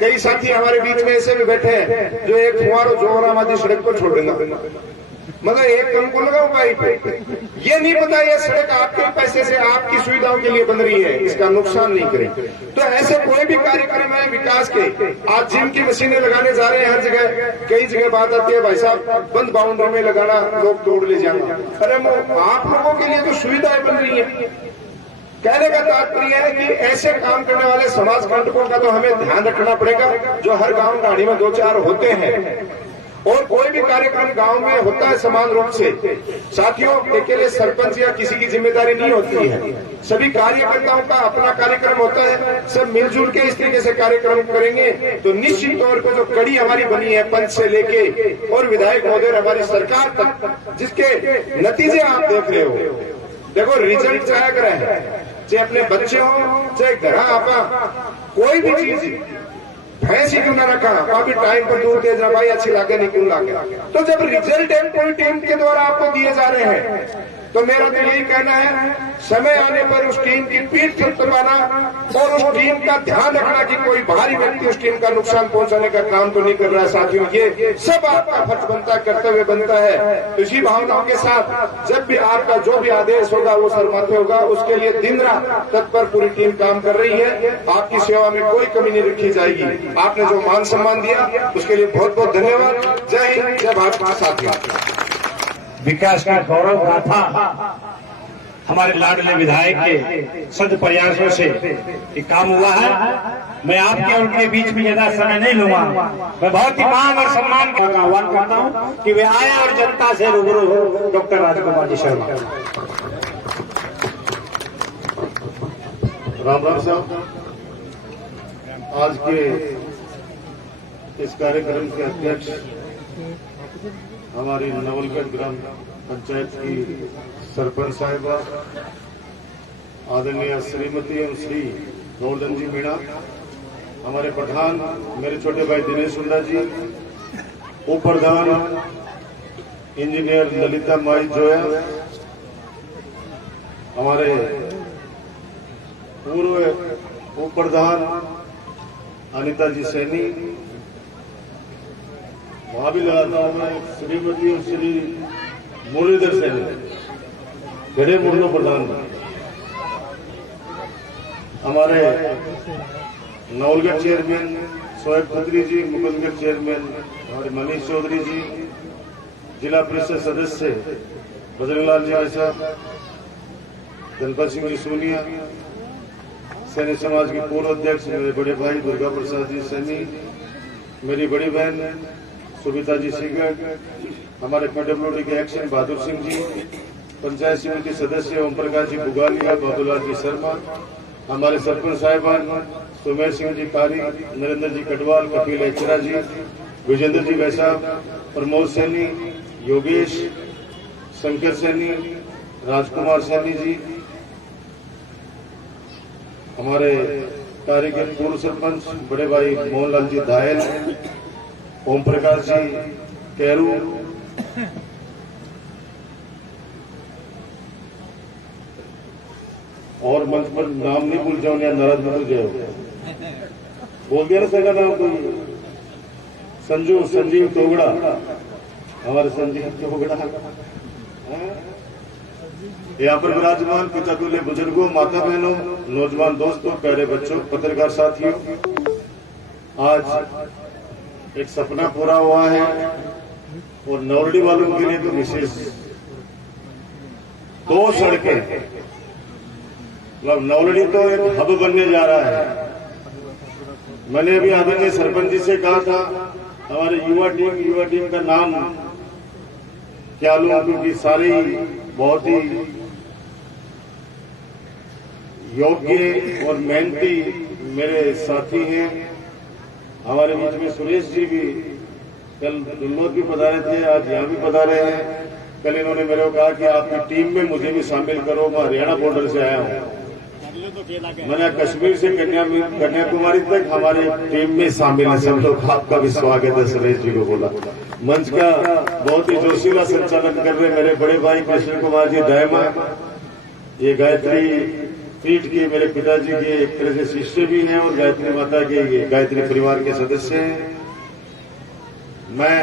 कई साथी हमारे बीच में ऐसे भी बैठे हैं जो एक फुहारो जोहराम आदि सड़क पर छोड़ देना, मतलब एक कम को लगाओ पाइप पे, ये नहीं पता ये सड़क आपके पैसे से आपकी सुविधाओं के लिए बन रही है, इसका नुकसान नहीं करें। तो ऐसे कोई भी कार्यक्रम है विकास के, आज जिम की मशीनें लगाने जा रहे हैं हर जगह, कई जगह बात आती है भाई साहब बंद बाउंड्री में लगाना, लोग तोड़ ले जाना। अरे आप लोगों के लिए तो सुविधाएं बन रही है। कहने का तात्पर्य है कि ऐसे काम करने वाले समाज कंटकों का तो हमें ध्यान रखना पड़ेगा, जो हर गांव गाड़ी में 2-4 होते हैं। और कोई भी कार्यक्रम गांव में होता है समान रूप से, साथियों अकेले सरपंच या किसी की जिम्मेदारी नहीं होती है, सभी कार्यकर्ताओं का अपना कार्यक्रम होता है। सब मिलजुल के इस तरीके से कार्यक्रम करेंगे तो निश्चित तौर पर जो कड़ी हमारी बनी है पंच से लेके और विधायक महोदय हमारी सरकार तक, जिसके नतीजे आप देख रहे हो। देखो रिजल्ट चाहे करे, चाहे अपने बच्चे हो, चाहे घर आपा, कोई भी चीज भैंसी क्यों ना रखा, काफी टाइम पर दूर तेज भाई अच्छी लागे नहीं क्यों लागे। तो जब रिजल्ट है कोई टीम के द्वारा आपको दिए जा रहे हैं, तो मेरा तो यही कहना है समय आने पर उस टीम की पीठ थपथपाना और उस टीम का ध्यान रखना कि कोई बाहरी व्यक्ति उस टीम का नुकसान पहुंचाने का काम तो नहीं कर रहा है। साथियों ये सब आपका फर्ज बनता है, कर्तव्य बनता है। इसी भावनाओं के साथ जब भी आपका जो भी आदेश होगा वो सरमाते होगा, उसके लिए दिन रात तत्पर पूरी टीम काम कर रही है। आपकी सेवा में कोई कमी नहीं रखी जाएगी। आपने जो मान सम्मान दिया उसके लिए बहुत बहुत धन्यवाद। जय हिंद, जय भारत। साथियों विकास का गौरव गाथा हमारे लाडले विधायक के सद प्रयासों से ये काम हुआ है। मैं आपके और उनके बीच में ज्यादा समय नहीं लूंगा। मैं बहुत ही मान और सम्मान का आह्वान करता हूं कि वे आए और जनता से रूबरू हो। डॉक्टर राजकुमार जी शर्मा। राम राम साहब, आज के इस कार्यक्रम के अध्यक्ष हमारी नवलगढ़ ग्राम पंचायत की सरपंच साहिबा आदरणीय श्रीमती एवं श्री गोवर्धन जी मीणा, हमारे प्रधान मेरे छोटे भाई दिनेश हुंडा जी, उप प्रधान इंजीनियर ललिता माई जोया, हमारे पूर्व उप प्रधान अनिता जी सैनी, वहां भी लगाता हूं मैं श्रीमती और श्री मुरलीधर सैनी, गढ़े मुर्नो प्रधान, हमारे नवलगढ़ चेयरमैन सोएब खत्री जी, मुकुंदगढ़ चेयरमैन हमारे मनीष चौधरी जी, जिला परिषद सदस्य बजरंगलाल जी भाई साहब, दलपत सिंह जी सोनिया, सैनी समाज के पूर्व अध्यक्ष मेरे बड़े भाई दुर्गा प्रसाद जी सैनी, मेरी बड़ी बहन सुविता जी सिंगर, हमारे पीडब्ल्यूडी के एक्शन बहादुर सिंह जी, पंचायत समिति सदस्य ओम प्रकाश जी बुगालिया, बाबूलाल जी शर्मा, हमारे सरपंच साहिबान सुमेर सिंह जी कारी, नरेंद्र जी कटवाल, कपिल एचरा जी, विजेंद्र जी वैसा, प्रमोद सैनी, योगेश, शंकर सैनी, राजकुमार सैनी जी, हमारे कार्य के पूर्व सरपंच बड़े भाई मोहनलाल जी दायल, ओम प्रकाश जी कैरू, और मंच पर नाम नहीं भूल जाओ या नाराज नहीं हो जाओ, बोल दिया ना सगा नाम कोई, संजीव तोगड़ा, हमारे संजीव तोगड़ा, यहाँ पर विराजमान पिता तुल्य बुजुर्गों, माता बहनों, नौजवान दोस्तों, प्यारे बच्चों, पत्रकार साथियों, आज एक सपना पूरा हुआ है और नौरडी वालों के लिए तो विशेष 2 सड़कें, मतलब नौलड़ी तो एक हब बनने जा रहा है। मैंने अभी आदरणीय सरपंच जी से कहा था हमारे युवा टीम का नाम क्या लूं, क्योंकि सारे बहुत ही योग्य और मेहनती मेरे साथी हैं। हमारे बीच में सुरेश जी भी कल दुल्लोद भी पधारे थे, आज यहाँ भी पधारे हैं। कल इन्होंने मेरे को कहा कि आपकी टीम में मुझे भी शामिल करो, मैं हरियाणा बॉर्डर से आया हूँ। मैंने कश्मीर से कन्याकुमारी तक हमारी टीम में शामिल है सब लोग। आपका भी स्वागत है, सुरेश जी को बोला। मंच का बहुत ही जोशीला संचालन कर रहे मेरे बड़े भाई कृष्ण कुमार जी दायमा, ये गायत्री पीठ के मेरे पिताजी के एक तरह से शिष्य भी हैं और गायत्री माता के गायत्री परिवार के सदस्य हैं। मैं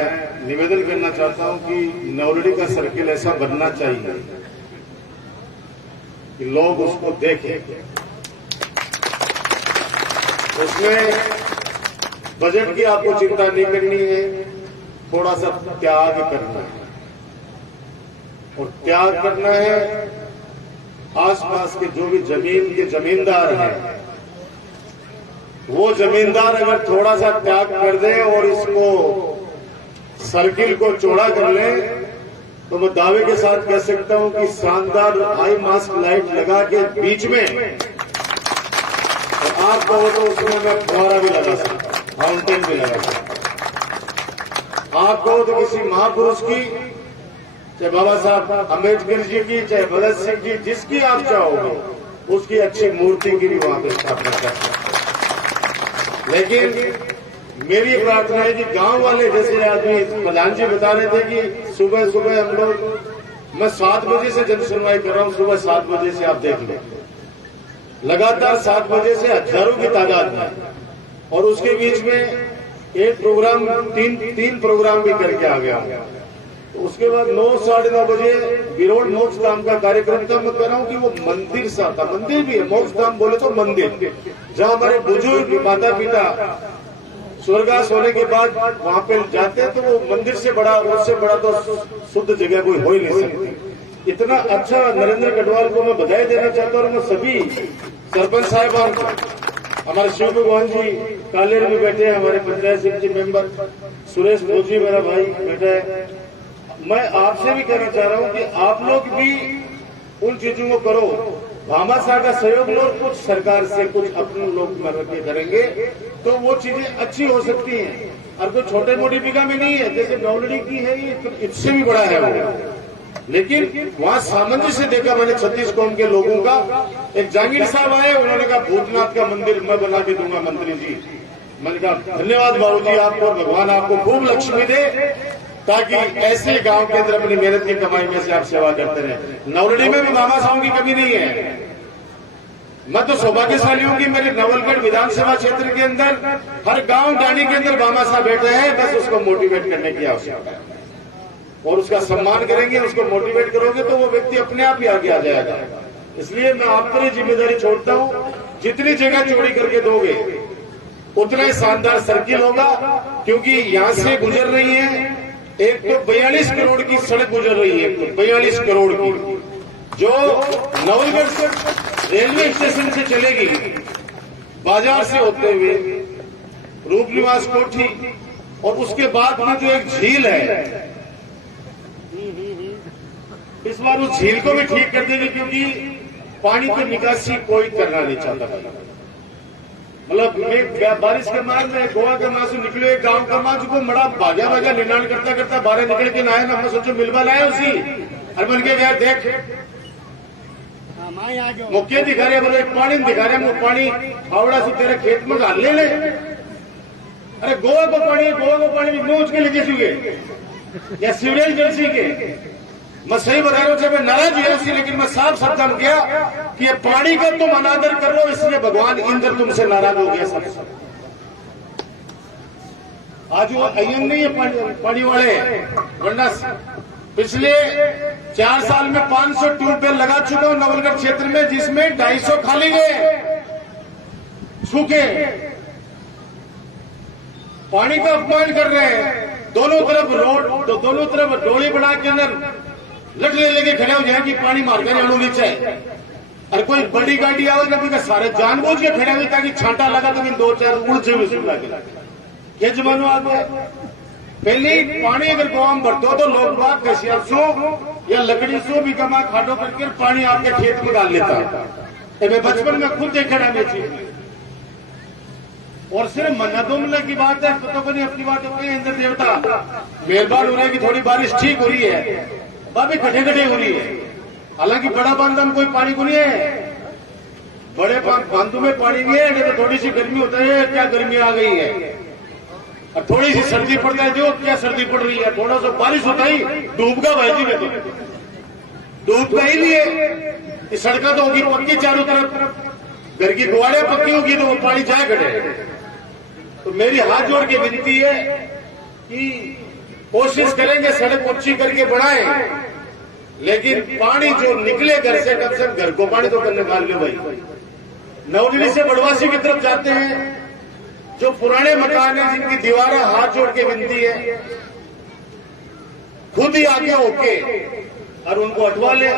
निवेदन करना चाहता हूं कि नवलड़ी का सर्किल ऐसा बनना चाहिए कि लोग उसको देखें। उसमें बजट की आपको चिंता नहीं करनी है, थोड़ा सा त्याग करना है। और त्याग करना है आसपास के जो भी जमीन के जमींदार हैं, वो जमींदार अगर थोड़ा सा त्याग कर दें और इसको सर्किल को चौड़ा कर लें तो मैं दावे के साथ कह सकता हूं कि शानदार हाई मास्क लाइट लगा के बीच में, और आप कहो तो उसमें मैं फुहारा भी लगा सकता, फाउंटेन भी लगा सकता। आप कहो तो किसी महापुरुष की, चाहे बाबा साहब अम्बेडकर जी की, चाहे भगत सिंह जी, जिसकी आप चाहोगे उसकी अच्छी मूर्ति की भी वहां पर स्थापना कर सकते। लेकिन मेरी प्रार्थना है कि गांव वाले, जैसे आदमी प्रधान जी बता रहे थे कि सुबह सुबह हम लोग, मैं 7 बजे से जन सुनवाई कर रहा हूं, सुबह 7 बजे से आप देख लो, लगातार 7 बजे से हजारों की तादाद में, और उसके बीच में एक प्रोग्राम, तीन प्रोग्राम भी करके आ गया। तो उसके बाद 9, 9:30 बजे विरोध मोक्ष धाम का कार्यक्रम था। मैं कह रहा हूं कि वो मंदिर सा था, मंदिर भी है, मोक्ष धाम बोले तो मंदिर, जहां हमारे बुजुर्ग माता पिता स्वर्गवास होने के बाद वहां पे जाते हैं, तो वो मंदिर से बड़ा, उससे बड़ा तो शुद्ध जगह कोई हो ही नहीं सकती। इतना अच्छा नरेंद्र कटवाल को मैं बधाई देना चाहता हूँ। मैं सभी सरपंच साहिबान को, हमारे शिव भगवान जी कालेर में बैठे हैं, हमारे पंचायत समिति मेंबर सुरेश भोजी मेरा भाई बैठा है, मैं आपसे भी कहना चाह रहा हूँ कि आप लोग भी उन चीजों को करो। भामाशाह का सहयोग लो, कुछ सरकार से, कुछ अपने लोग मदद के करेंगे तो वो चीजें अच्छी हो सकती हैं। और कोई छोटे मोटी बिगा में नहीं है, जैसे नवलड़ी की है ये, तो इससे भी बड़ा है वो। लेकिन वहां सामंजस्य देखा मैंने 36 कौम के लोगों का। एक जहांगीर साहब आए, उन्होंने कहा भूतनाथ का मंदिर मैं बना के दूंगा मंत्री जी। मैंने कहा धन्यवाद बाबू जी आपको, और भगवान आपको खूब लक्ष्मी दे, ताकि ऐसे गांव के अंदर अपनी मेहनत की कमाई में से आप सेवा करते रहे। नवलड़ी में भी भामाशाहों की कमी नहीं है। मैं तो सौभाग्यशाली हूं कि मेरे नवलगढ़ विधानसभा क्षेत्र के अंदर हर गांव डाणी के अंदर भामाशाह बैठे हैं। बस उसको मोटिवेट करने की आवश्यकता है, और उसका सम्मान करेंगे, उसको मोटिवेट करोगे तो वो व्यक्ति अपने आप ही आगे आ जाएगा। इसलिए मैं आप पर जिम्मेदारी छोड़ता हूं, जितनी जगह चौड़ी करके दोगे उतना ही शानदार सर्किल होगा। क्योंकि यहां से गुजर रही है एक तो 42 करोड़ की सड़क गुजर रही है, 42 करोड़ की, जो नवलगढ़ से रेलवे स्टेशन से चलेगी, बाजार से होते हुए रूपनिवास कोठी, और उसके बाद में जो एक झील है, इस बार उस झील को भी ठीक कर देगी। क्योंकि पानी की निकासी कोई करना नहीं चाहता। मतलब बारिश के बाद में गोवा के माँ से निकले गांव का माँ को बड़ा भागा भागा निनाण करता करता बाहर निकल के ना आए ना, मैं सोचो मिलवा लाए उसी, और बन के गया देख मुख्य दिखा रहे, बोले पानी दिखा रहे, वो पानी हावड़ा से तेरे खेत में डाल ले। अरे गोवा को पानी नोच के लेके चुके या सीवरेज एजेंसी के, मैं सही बता रहा हूं। मैं नाराज हुआ उससे, लेकिन मैं साफ शब्द में किया कि ये पानी का तुम अनादर कर लो, इसलिए भगवान इंद्र तुमसे नाराज हो गया। सब आज वो अयन नहीं है पानी वाले, वरना पिछले 4 साल में 500 ट्यूबवेल लगा चुका हूं नवलगढ़ क्षेत्र में, जिसमें 250 खाली गए सूखे। पानी का अपमान कर रहे हैं। दोनों तरफ रोड, दोनों तरफ डोली बना के अंदर लट लेके खड़े हो जाए कि पानी मार कर जानो नीचे। अरे कोई बड़ी गाड़ी आवे ना, भी सारे जानबूझ के खड़े हुए ताकि छांटा लगा तो 2-4 उड़चे हुए सुन लगे। क्या जमानो आ गया। पहले पानी अगर गोवा में भरते हो तो लोग बात कैसे सो या लकड़ी सो भी कमा खाटो करके पानी आपके खेत में डाल लेता। मैं बचपन में खुद देखा ना चीज, और सिर्फ मन्नतों की बात है, तो नहीं अपनी बात होती है। इंद्र देवता मेहरबान हो रहे हैं कि थोड़ी बारिश ठीक हो रही है, बाबी खटे खटे हो रही है। हालांकि बड़ा बांधा में कोई पानी को नहीं है, बड़े बांधों में पानी नहीं है, नहीं तो थोड़ी सी गर्मी होता है, क्या गर्मी आ गई है, और थोड़ी सी सर्दी पड़ता है, जो क्या सर्दी पड़ रही है, थोड़ा सा बारिश होता ही डूब का भाई जी में, तो डूब का ही लिए ये सड़कें तो होगी पक्की चारों तरफ, घर की गुआड़ियां पक्की होगी तो वो पानी जाए घटे। तो मेरी हाथ जोड़ के विनती है कि कोशिश करेंगे सड़क अच्छी करके बढ़ाएं, लेकिन पानी जो निकले घर से कम घर को पानी तो कर निकाल लो भाई। नवलिनी से बड़वासी की तरफ जाते हैं, जो पुराने मकान है जिनकी दीवारें, हाथ जोड़ के विनती है खुद ही आगे होके और उनको हटवा ले।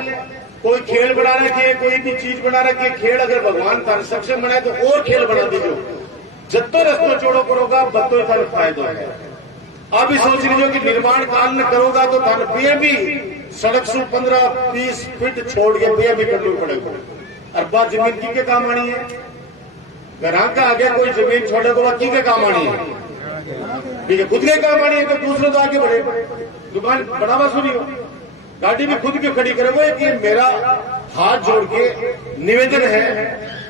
कोई खेल बना रखे, कोई भी चीज बना रखी, खेल अगर भगवान तन सक्षम बनाए तो और खेल बना दीजिए। जत्तो रस्तो छोड़ो करोगा बत्तो तन फायदा है। आप भी सोच लीजिए कि निर्माण काल में करोगा तो धन पे भी सड़क से 15-20 फीट छोड़ के पे भी करनी पड़ेगा, और बात जमीन की के काम आनी है। घर का आगे कोई जमीन छोड़े तो की के काम आनी है, ठीक है, खुद के काम आनी है तो दूसरे तो आगे बढ़े, दुकान बढ़ावा सुनी हो, गाड़ी भी खुद की खड़ी करे। वो कि मेरा हाथ जोड़ के निवेदन है,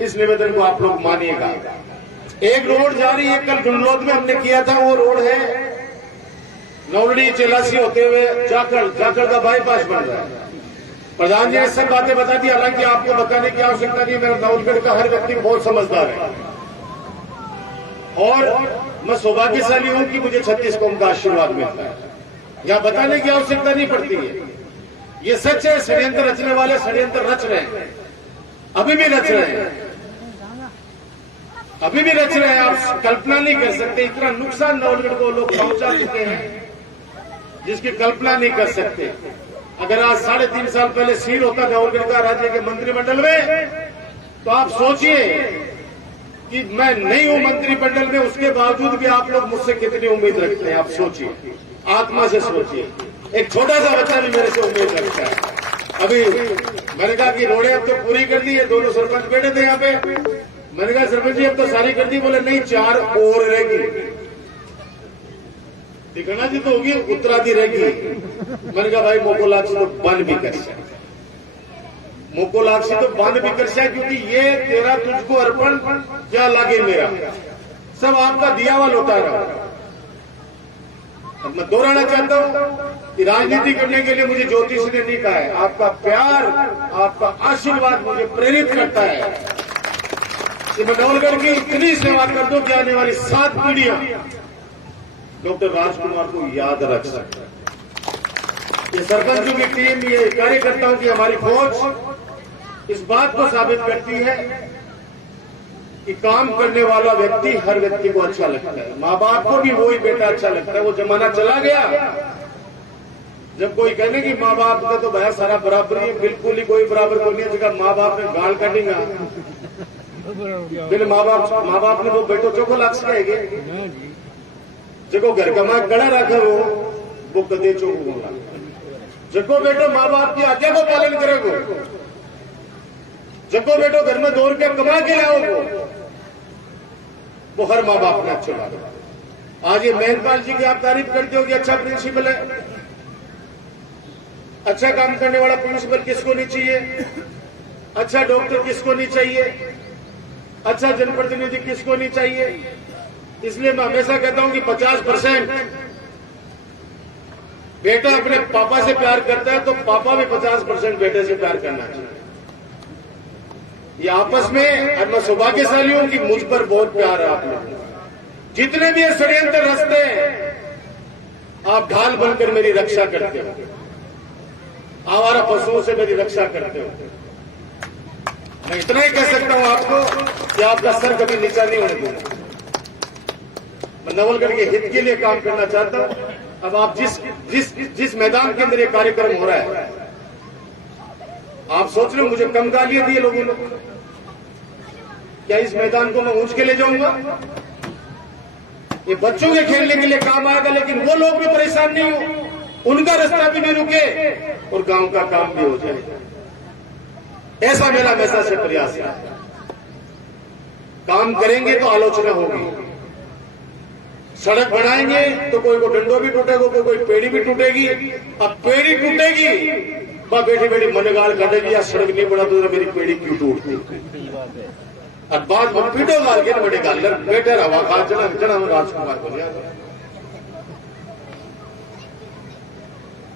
इस निवेदन को आप लोग मानिएगा। एक रोड जा रही है, कल गुंडलोद में हमने किया था, वो रोड है नवलड़ी चेलासी होते हुए जाखड़ का बाईपास बन रहा है। प्रधान जी ने सब बातें बता दी, हालांकि आपको बताने की आवश्यकता नहीं, मेरा नवलगढ़ का हर व्यक्ति बहुत समझदार है और मैं सौभाग्यशाली हूं कि मुझे 36 कौम का आशीर्वाद मिलता है। यहां बताने की आवश्यकता नहीं पड़ती है, ये सच है। षड्यंत्र रचने वाले षड्यंत्र रच रहे हैं, अभी भी रच रहे हैं, अभी भी रच रहे हैं। आप कल्पना नहीं कर सकते इतना नुकसान नवलगढ़ को लोग पहुंचा चुके हैं जिसकी कल्पना नहीं कर सकते। अगर आज 3.5 साल पहले सील होता नवलगढ़ का राज्य के मंत्रिमंडल में, तो आप सोचिए कि मैं नहीं हूं मंत्रिमंडल में, उसके बावजूद भी आप लोग मुझसे कितनी उम्मीद रखते हैं। आप सोचिए, आत्मा से सोचिए। एक छोटा सा बच्चा भी मेरे से उम्मीद रखता है। अभी मैंने कहा कि रोड़े अब तो पूरी कर दी है, दोनों सरपंच बैठे थे यहाँ पे, मैंने कहा सरपंच जी अब तो सारी कर दी, बोले नहीं 4 और रहेगी। दिखना जी तो होगी, उत्तराधी रहेगी। मैंने कहा भाई मोको लाक्षी तो बन भी कर सकते, मोको लाक्षी तो बन भी कर सकते, क्योंकि ये तेरा तुझको अर्पण क्या लागे मेरा, सब आपका दिया हुआ लौटा रहा। अब मैं दोहराना चाहता हूं कि राजनीति करने के लिए मुझे ज्योतिष ने नहीं कहा है, आपका प्यार, आपका आशीर्वाद मुझे प्रेरित करता है कि मैं नवलगढ़ की इतनी सेवा कर दूं कि आने वाली 7 पीढ़ियां डॉक्टर राजकुमार को याद रख सके। ये सरपंचों की टीम, ये कार्यकर्ताओं की हमारी फौज इस बात को साबित करती है कि काम करने वाला व्यक्ति हर व्यक्ति को अच्छा लगता है। माँ बाप को भी वही बेटा अच्छा लगता है। वो जमाना चला गया जब कोई कहने की माँ बाप का तो भैया सारा बराबर ही है, बिल्कुल ही कोई बराबर को नहीं है। जगह माँ बाप ने गाल काटेगा, फिर माँ बाप ने वो बेटो चोखो लाख कहेंगे, जको घर का माँ कड़ा रखा वो कदे चोखो बोला, जको बेटो माँ बाप की आज्ञा को पालन करेगो, जको बेटो घर में 2 रुपया कमा के लाओ, वो हर माँ बाप ने अच्छा लगा। आज ये मेहरपाल जी की आप तारीफ करते हो कि अच्छा प्रिंसिपल है, अच्छा काम करने वाला प्रिंसिपल किसको नहीं चाहिए, अच्छा डॉक्टर किसको नहीं चाहिए, अच्छा जनप्रतिनिधि किसको नहीं चाहिए। इसलिए मैं हमेशा कहता हूं कि 50% बेटा अपने पापा से प्यार करता है तो पापा भी 50% बेटे से प्यार करना चाहिए। ये आपस में, और मैं सौभाग्यशाली हूं कि मुझ पर बहुत प्यार है आप लोग। जितने भी ये षड्यंत्र रचते हैं आप ढाल बनकर मेरी रक्षा करते हो, आवारा पशुओं से मेरी रक्षा करते हो। मैं इतना ही कह सकता हूं आपको कि आपका सर कभी नीचा नहीं होने दूंगा। मैं नवलगढ़ के हित के लिए काम करना चाहता हूं। अब आप जिस मैदान के अंदर ये कार्यक्रम हो रहा है, आप सोच रहे हो मुझे कम गालियां दी लोगों ने, क्या इस मैदान को मैं ऊंच के ले जाऊंगा? ये बच्चों के खेलने के लिए काम आएगा, लेकिन वो लोग भी परेशान नहीं हो, उनका रास्ता भी नहीं रुके और गांव का काम भी हो जाए। ऐसा मेरा हमेशा से प्रयास है। काम करेंगे तो आलोचना होगी, सड़क बनाएंगे तो कोई को डंडो भी टूटेगा, कोई पेड़ी भी टूटेगी। अब पेड़ी टूटेगी वह बैठी बैठी मन गाल काटेगी, या सड़क नहीं बना तो मेरी पेड़ी क्यों टूटती। और बाद में पीटो गाल के बड़े गाल बैठे रहा खा चढ़ा चढ़ा राजकुमार को लिया।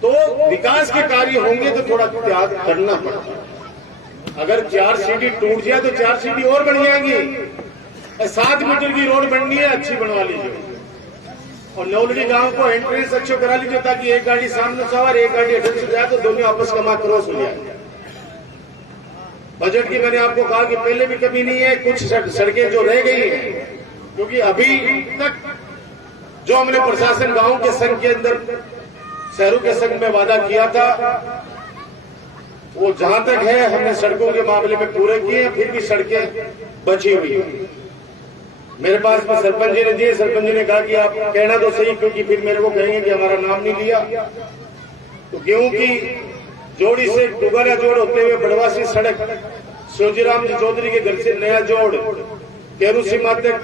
तो विकास के कार्य होंगे तो थोड़ा त्याग करना पड़ता। अगर 4 सीढ़ी टूट जाए तो 4 सीढ़ी और बन जाएंगी। 7 मीटर की रोड बननी है, अच्छी बनवा लीजिए। और नौलड़ी गांव को एंट्रेंस अच्छे करा लीजिए, ताकि एक गाड़ी सामने से और एक गाड़ी अटल से जाए तो दोनों आपस का क्रॉस हो जाए। बजट की मैंने आपको कहा कि पहले भी कमी नहीं है, कुछ सड़कें जो रह गई हैं, क्योंकि अभी तक जो हमने प्रशासन गांव के संघ के अंदर शहरों के संघ में वादा किया था, वो जहां तक है हमने सड़कों के मामले में पूरे किए हैं, फिर भी सड़कें बची हुई हैं। मेरे पास में सरपंच जी ने दिए, सरपंच जी ने कहा कि आप कहना तो सही, क्योंकि फिर मेरे को कहेंगे कि हमारा नाम नहीं लिया। तो गेहूं की जोड़ी से डुगाना जोड़ होते हुए बड़वासी सड़क शिवजीराम जी चौधरी के घर से नया जोड़ केरू सीमा तक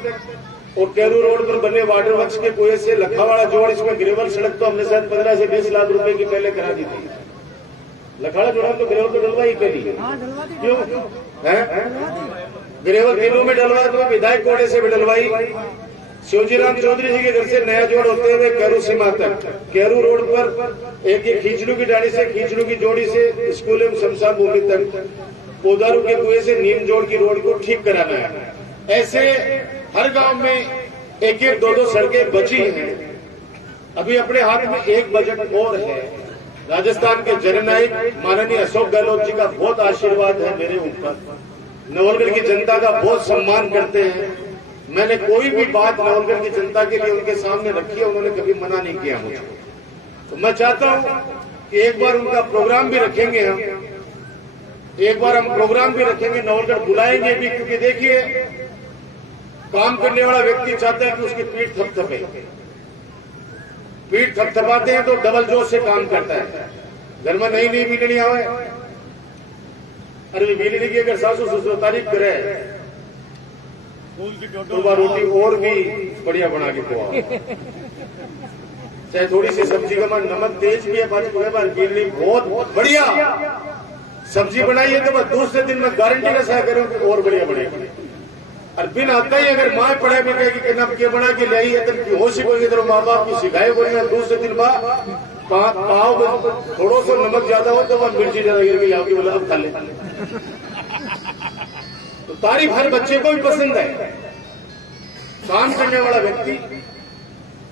और केरू रोड पर बने वाटर वर्क्स के कुएं से लखावाड़ा जोड़, इसमें ग्रेवल सड़क तो हमने शायद 15 से 20 लाख रुपए की पहले करा दी थी। लखाड़ा जोड़ा तो ग्रेवल तो डलवाई करी, क्यों है? ग्रेवल दिनों में डलवाई तो विधायक कोड़े से भी डलवाई। शिवजीराम चौधरी जी के घर से नया जोड़ होते हुए केरू सीमा तक, केरू रोड पर एक खींचलू की डाली से खींचलू की जोड़ी से स्कूल एवं शमशान भूमि तक, पोदारू के कुएं से नीम जोड़ की रोड को ठीक कराना है। ऐसे हर गांव में 1-1, 2-2 सड़कें बची हैं। अभी अपने हाथ में एक बजट और है। राजस्थान के जननायक माननीय अशोक गहलोत जी का बहुत आशीर्वाद है मेरे ऊपर। नवलगढ़ की जनता का बहुत सम्मान करते हैं। मैंने कोई भी बात नवलगढ़ की जनता के लिए उनके सामने रखी है, उन्होंने कभी मना नहीं किया मुझे। तो मैं चाहता हूं कि एक बार उनका प्रोग्राम भी रखेंगे, हम एक बार हम प्रोग्राम भी रखेंगे, नवलगढ़ बुलाएंगे भी, क्योंकि देखिए काम करने वाला व्यक्ति चाहता है कि उसकी पीठ थपथपे। पीठ थपथपाते हैं तो डबल जोश से काम करता है। घर में नई नई बीड़ियां आए, अरे बीड़ी की अगर सासू ससुर तारीफ करे तो वह रोटी और भी बढ़िया बना के खुआ, चाहे थोड़ी सी सब्जी का नमक तेज भी है, बार बीड़ी बहुत बढ़िया सब्जी बनाई है तो बस दूसरे दिन में गारंटी का सह करूं कि और बढ़िया बनेगी। और बिन आता ही अगर माँ पढ़े में कहेगी कि नमक के बना के लाई है तो होश ही कोई माँ बाप की सिखाए बोले, दूसरे दिन पाव थोड़ा सा नमक ज्यादा हो तो वह मिर्ची ज्यादा गिर गई, आपकी बोला अब खा ले। तो तारीफ हर बच्चे को भी पसंद है। काम करने वाला व्यक्ति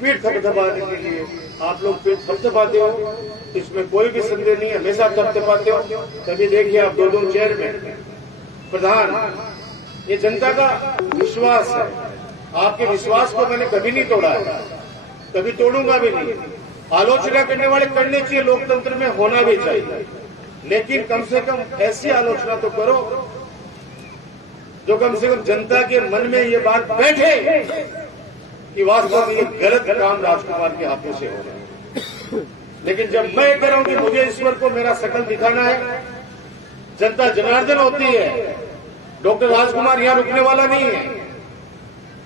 पीठ थपथपाने के लिए आप लोग पीठ थपथपाते हो, इसमें कोई भी संदेह नहीं, हमेशा थपथपाते हो। तभी देखिए आप 2-2 चेयरमैन प्रधान, ये जनता का विश्वास है। आपके विश्वास को मैंने कभी नहीं तोड़ा है, कभी तोड़ूंगा भी नहीं। आलोचना करने वाले करने चाहिए, लोकतंत्र में होना भी चाहिए, लेकिन कम से कम ऐसी आलोचना तो करो जो कम से कम जनता के मन में ये बात बैठे कि वास्तव में ये गलत काम राजकुमार के हाथों से हो रहा है। लेकिन जब मैं कह रहा हूं कि मुझे ईश्वर को मेरा शकल दिखाना है, जनता जनार्दन होती है, डॉक्टर राजकुमार यहां रुकने वाला नहीं है।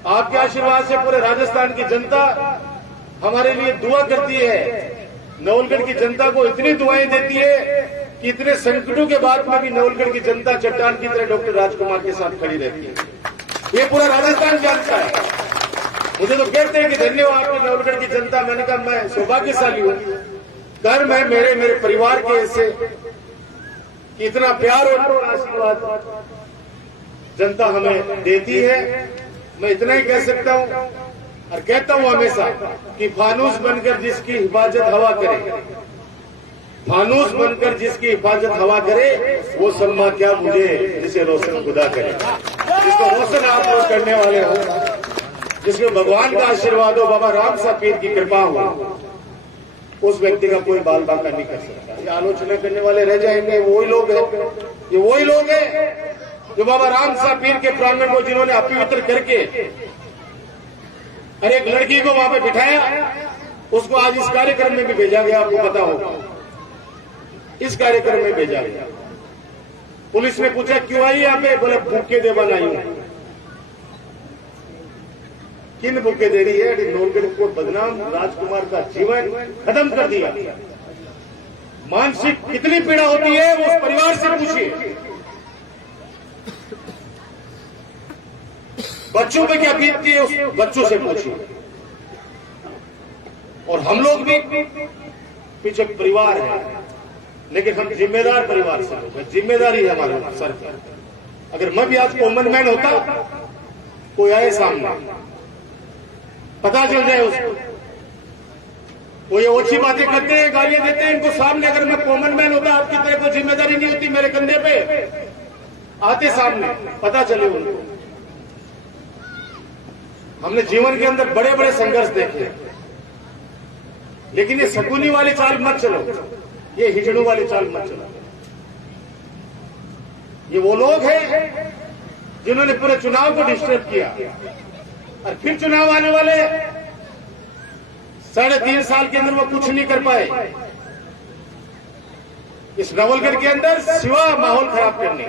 आपके आशीर्वाद से पूरे राजस्थान की जनता हमारे लिए दुआ करती है। नवलगढ़ की जनता को इतनी दुआएं देती है कि इतने संकटों के बाद में भी नवलगढ़ की जनता चट्टान की तरह डॉक्टर राजकुमार के साथ खड़ी रहती है। ये पूरा राजस्थान जानता है। मुझे तो कहते हैं कि धन्यवाद आपकी नवलगढ़ की जनता। मैंने कहा मैं सौभाग्यशाली हूं, कर मैं मेरे परिवार के ऐसे इतना प्यार और आशीर्वाद जनता हमें देती है। मैं इतना ही कह सकता हूं और कहता हूं हमेशा कि फानूस बनकर जिसकी हिफाजत हवा करे, फानूस बनकर जिसकी हिफाजत हवा करे, वो सम्मा क्या मुझे जिसे रोशन खुदा करे। जिसको रोशन आप लोग करने वाले हो, जिसको भगवान का आशीर्वाद हो, बाबा राम साहब पीर की कृपा हो, उस व्यक्ति का कोई बाल बांका नहीं कर सकता। ये आलोचना करने वाले रह जाएंगे, वही लोग हैं, ये वही लोग हैं जो बाबा राम साहब पीर के प्रांगण को जिन्होंने अपवित्र करके और एक लड़की को वहां पे बिठाया, उसको आज इस कार्यक्रम में भी भेजा गया। आपको पता होगा, इस कार्यक्रम में भेजा गया। पुलिस ने पूछा क्यों आई यहाँ पे, बोले भूखे देवन आई हूं। किन भूखे दे रही है? नवलगढ़ को बदनाम, राजकुमार का जीवन खत्म कर दिया। मानसिक कितनी पीड़ा होती है वो उस परिवार से पूछिए। बच्चों पे क्या बीतती है उस बच्चों से पूछिए। और हम लोग भी पीछे परिवार है, लेकिन हम जिम्मेदार परिवार से लोग हैं, जिम्मेदारी है हमारे सर पर। अगर मैं भी आज कॉमन मैन होता, कोई आए सामने, पता चल जाए उसको, वो ये ओछी बातें करते हैं, गालियां देते हैं इनको सामने, अगर मैं कॉमन मैन होता, आपकी तरह कोई जिम्मेदारी नहीं होती मेरे कंधे पे, आते सामने, पता चले उनको। हमने जीवन के अंदर बड़े बड़े संघर्ष देखे, लेकिन ये शकुनी वाली चाल मत चलो, ये हिजड़ू वाली चाल मत चलो। ये वो लोग हैं जिन्होंने पूरे चुनाव को डिस्टर्ब किया, और फिर चुनाव आने वाले 3.5 साल के अंदर वो कुछ नहीं कर पाए इस नवलगढ़ के अंदर, सिवा माहौल खराब करने।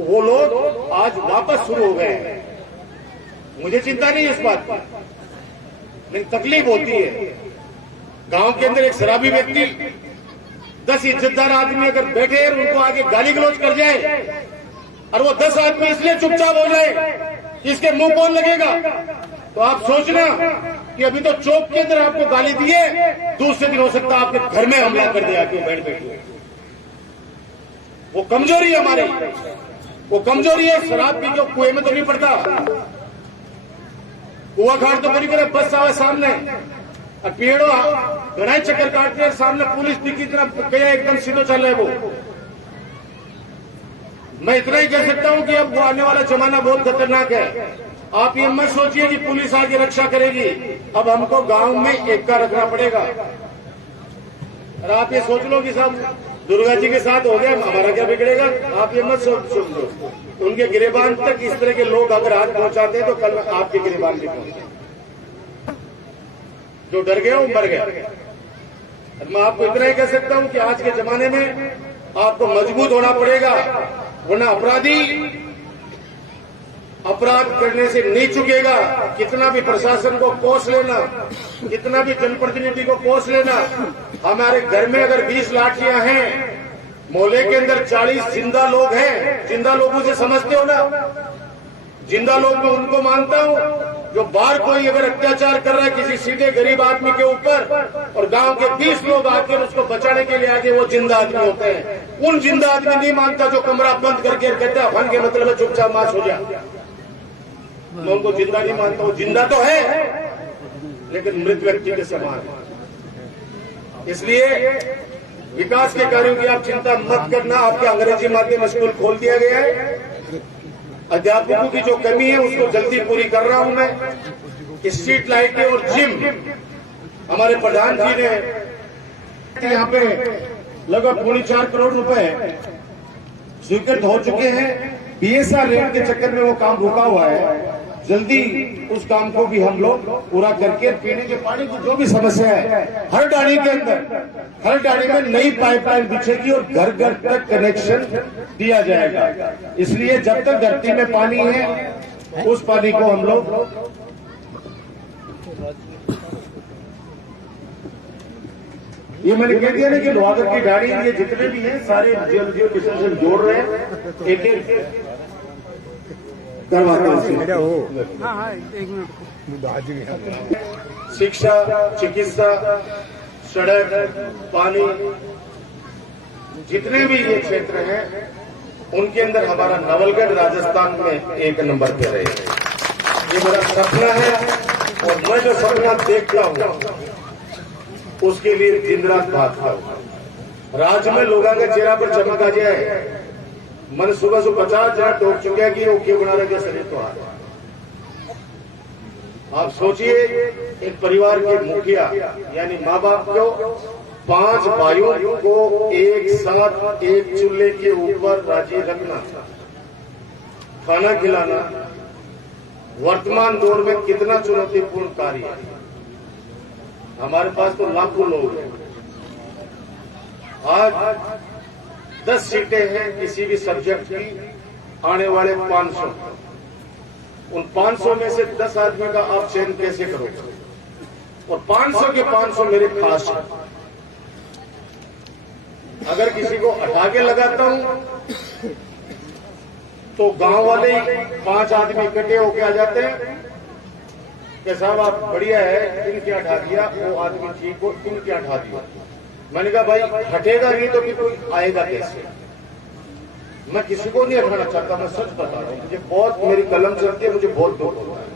वो लोग आज वापस शुरू हो गए हैं। मुझे चिंता नहीं है इस बात की, लेकिन तकलीफ होती है। गांव के अंदर एक शराबी व्यक्ति 10 इज्जतदार आदमी अगर बैठे और उनको आगे गाली गलौज कर जाए, और वो 10 आदमी इसलिए चुपचाप हो जाए कि इसके मुंह कौन लगेगा, तो आप सोचना कि अभी तो चौक के अंदर आपको गाली दिए, दूसरे दिन हो सकता है आपके घर में हमला कर दिया कि बैठ बैठे। वो कमजोरी है हमारी, वो कमजोरी है। शराब पी के कुएं में तो नहीं पड़ता, कुआ घाट तो बड़ी करे, बस आवे सामने और पेड़ो घना चक्कर काटते हैं, सामने पुलिस दिखी तरह गया एकदम सीधो चल रहे वो। मैं इतना ही कह सकता हूं कि अब वो आने वाला जमाना बहुत खतरनाक है। आप ये मत सोचिए कि पुलिस आगे रक्षा करेगी, अब हमको गांव में एकता रखना पड़ेगा। और आप ये सोच लो कि साहब दुर्गा जी के साथ हो गया, हमारा क्या बिगड़ेगा, आप ये मत सोच लो। उनके गिरेबान तक इस तरह के लोग अगर हाथ पहुंचाते हैं तो कल आपके गिरेबान भी पहुंचे। जो डर गया वो मर गया। मैं आपको इतना ही कह सकता हूं कि आज के जमाने में आपको मजबूत होना पड़ेगा, वरना अपराधी अपराध करने से नहीं चुकेगा। कितना भी प्रशासन को कोस लेना, कितना भी जनप्रतिनिधि को कोस लेना, हमारे घर में अगर 20 लाठियां हैं, मोहल्ले के अंदर 40 जिंदा लोग हैं, जिंदा लोगों से समझते हो ना, जिंदा लोग मैं उनको मानता हूं जो बाहर कोई अगर अत्याचार कर रहा है किसी सीधे गरीब आदमी के ऊपर, और गांव के 20 लोग आकर उसको बचाने के लिए आगे, वो जिंदा आदमी होते हैं। उन जिंदा आदमी नहीं मानता जो कमरा बंद करके कहते हैं फन के मतलब है चुपचाप मास हो जा। मैं उनको जिंदा नहीं मानता हूं, जिंदा तो है लेकिन मृत व्यक्ति के समान। इसलिए विकास के कार्यों की आप चिंता मत करना। आपके अंग्रेजी माध्यम स्कूल खोल दिया गया है, अध्यापकों की जो कमी है उसको जल्दी पूरी कर रहा हूं मैं। स्ट्रीट लाइटें और जिम हमारे प्रधान जी ने यहाँ पे लगभग 4.25 करोड़ रुपए स्वीकृत हो चुके हैं। बीएसआर रेट के चक्कर में वो काम रुका हुआ है, जल्दी उस काम को भी हम लोग पूरा करके पीने के पानी की जो भी समस्या है, हर डाणी के अंदर, हर डाणी में नई पाइपलाइन बिछेगी और घर घर तक कनेक्शन दिया जाएगा। इसलिए जब तक धरती में पानी है उस पानी को हम लोग ये मैंने कह दिया ना कि लोहागढ़ की डाणी ये जितने भी हैं सारे जल जीवन मिशन से जोड़ रहे हैं, एक एक करवाते हैं। शिक्षा, चिकित्सा, सड़क, पानी, जितने भी ये क्षेत्र हैं उनके अंदर हमारा नवलगढ़ राजस्थान में 1 नंबर पे रहे। ये मेरा सपना है और मैं जो सपना देखता हूँ उसके लिए दिन रात भागता हूँ। राज्य में लोगों के चेहरा पर चमक आ जाए। मन सुबह से 50 जन टोक चुके हैं कि वो क्यों बना रहे शरीर तो हाथ। आप सोचिए एक परिवार के मुखिया यानी माँ बाप को 5 भाइयों को एक साथ एक चूल्हे के ऊपर राजी रखना, खाना खिलाना वर्तमान दौर में कितना चुनौतीपूर्ण कार्य है। हमारे पास तो लाखों लोग हैं। आज 10 सीटें हैं किसी भी सब्जेक्ट की, आने वाले 500। उन 500 में से 10 आदमी का आप चयन कैसे करोगे? और 500 के 500 मेरे खास हैं। अगर किसी को हटा के लगाता हूं तो गांव वाले ही 5 आदमी इकट्ठे होके आ जाते हैं कि साहब आप बढ़िया है, इनके हटा दिया, वो आदमी ठीक हो, इनके हटा दिया। मैंने कहा भाई हटेगा नहीं तो कि कोई आएगा कैसे? मैं किसी को नहीं हटाना चाहता, मैं सच बता रहा हूं। मुझे बहुत, मेरी कलम चलती है, मुझे बहुत दुख होता है,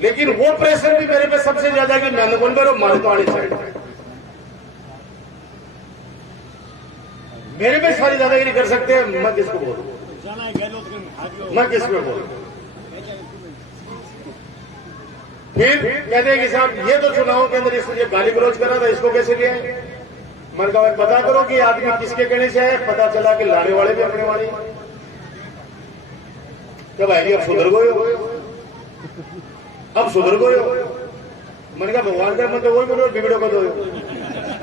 लेकिन वो प्रेशर भी मेरे पे सबसे ज्यादा कि मैंने बोल रहा मारे तो आड़े साइड मेरे पे सारी दादागिरी कर सकते हैं। मैं किसको बोलूं? मैं किस पे बोलूं? फिर कहते हैं कि साहब ये तो चुनाव के अंदर इसने गाली गलौज करा था, इसको कैसे लिया? मैंने कहा पता करो कि आदमी किसके कहने से है। पता चला कि लाने वाले भी अपने वाले। क्या भाई अब सुधर गए हो? अब सुधर गए हो? मैंने कहा भगवान का मन तो वही बोलो, बिगड़ो को दो।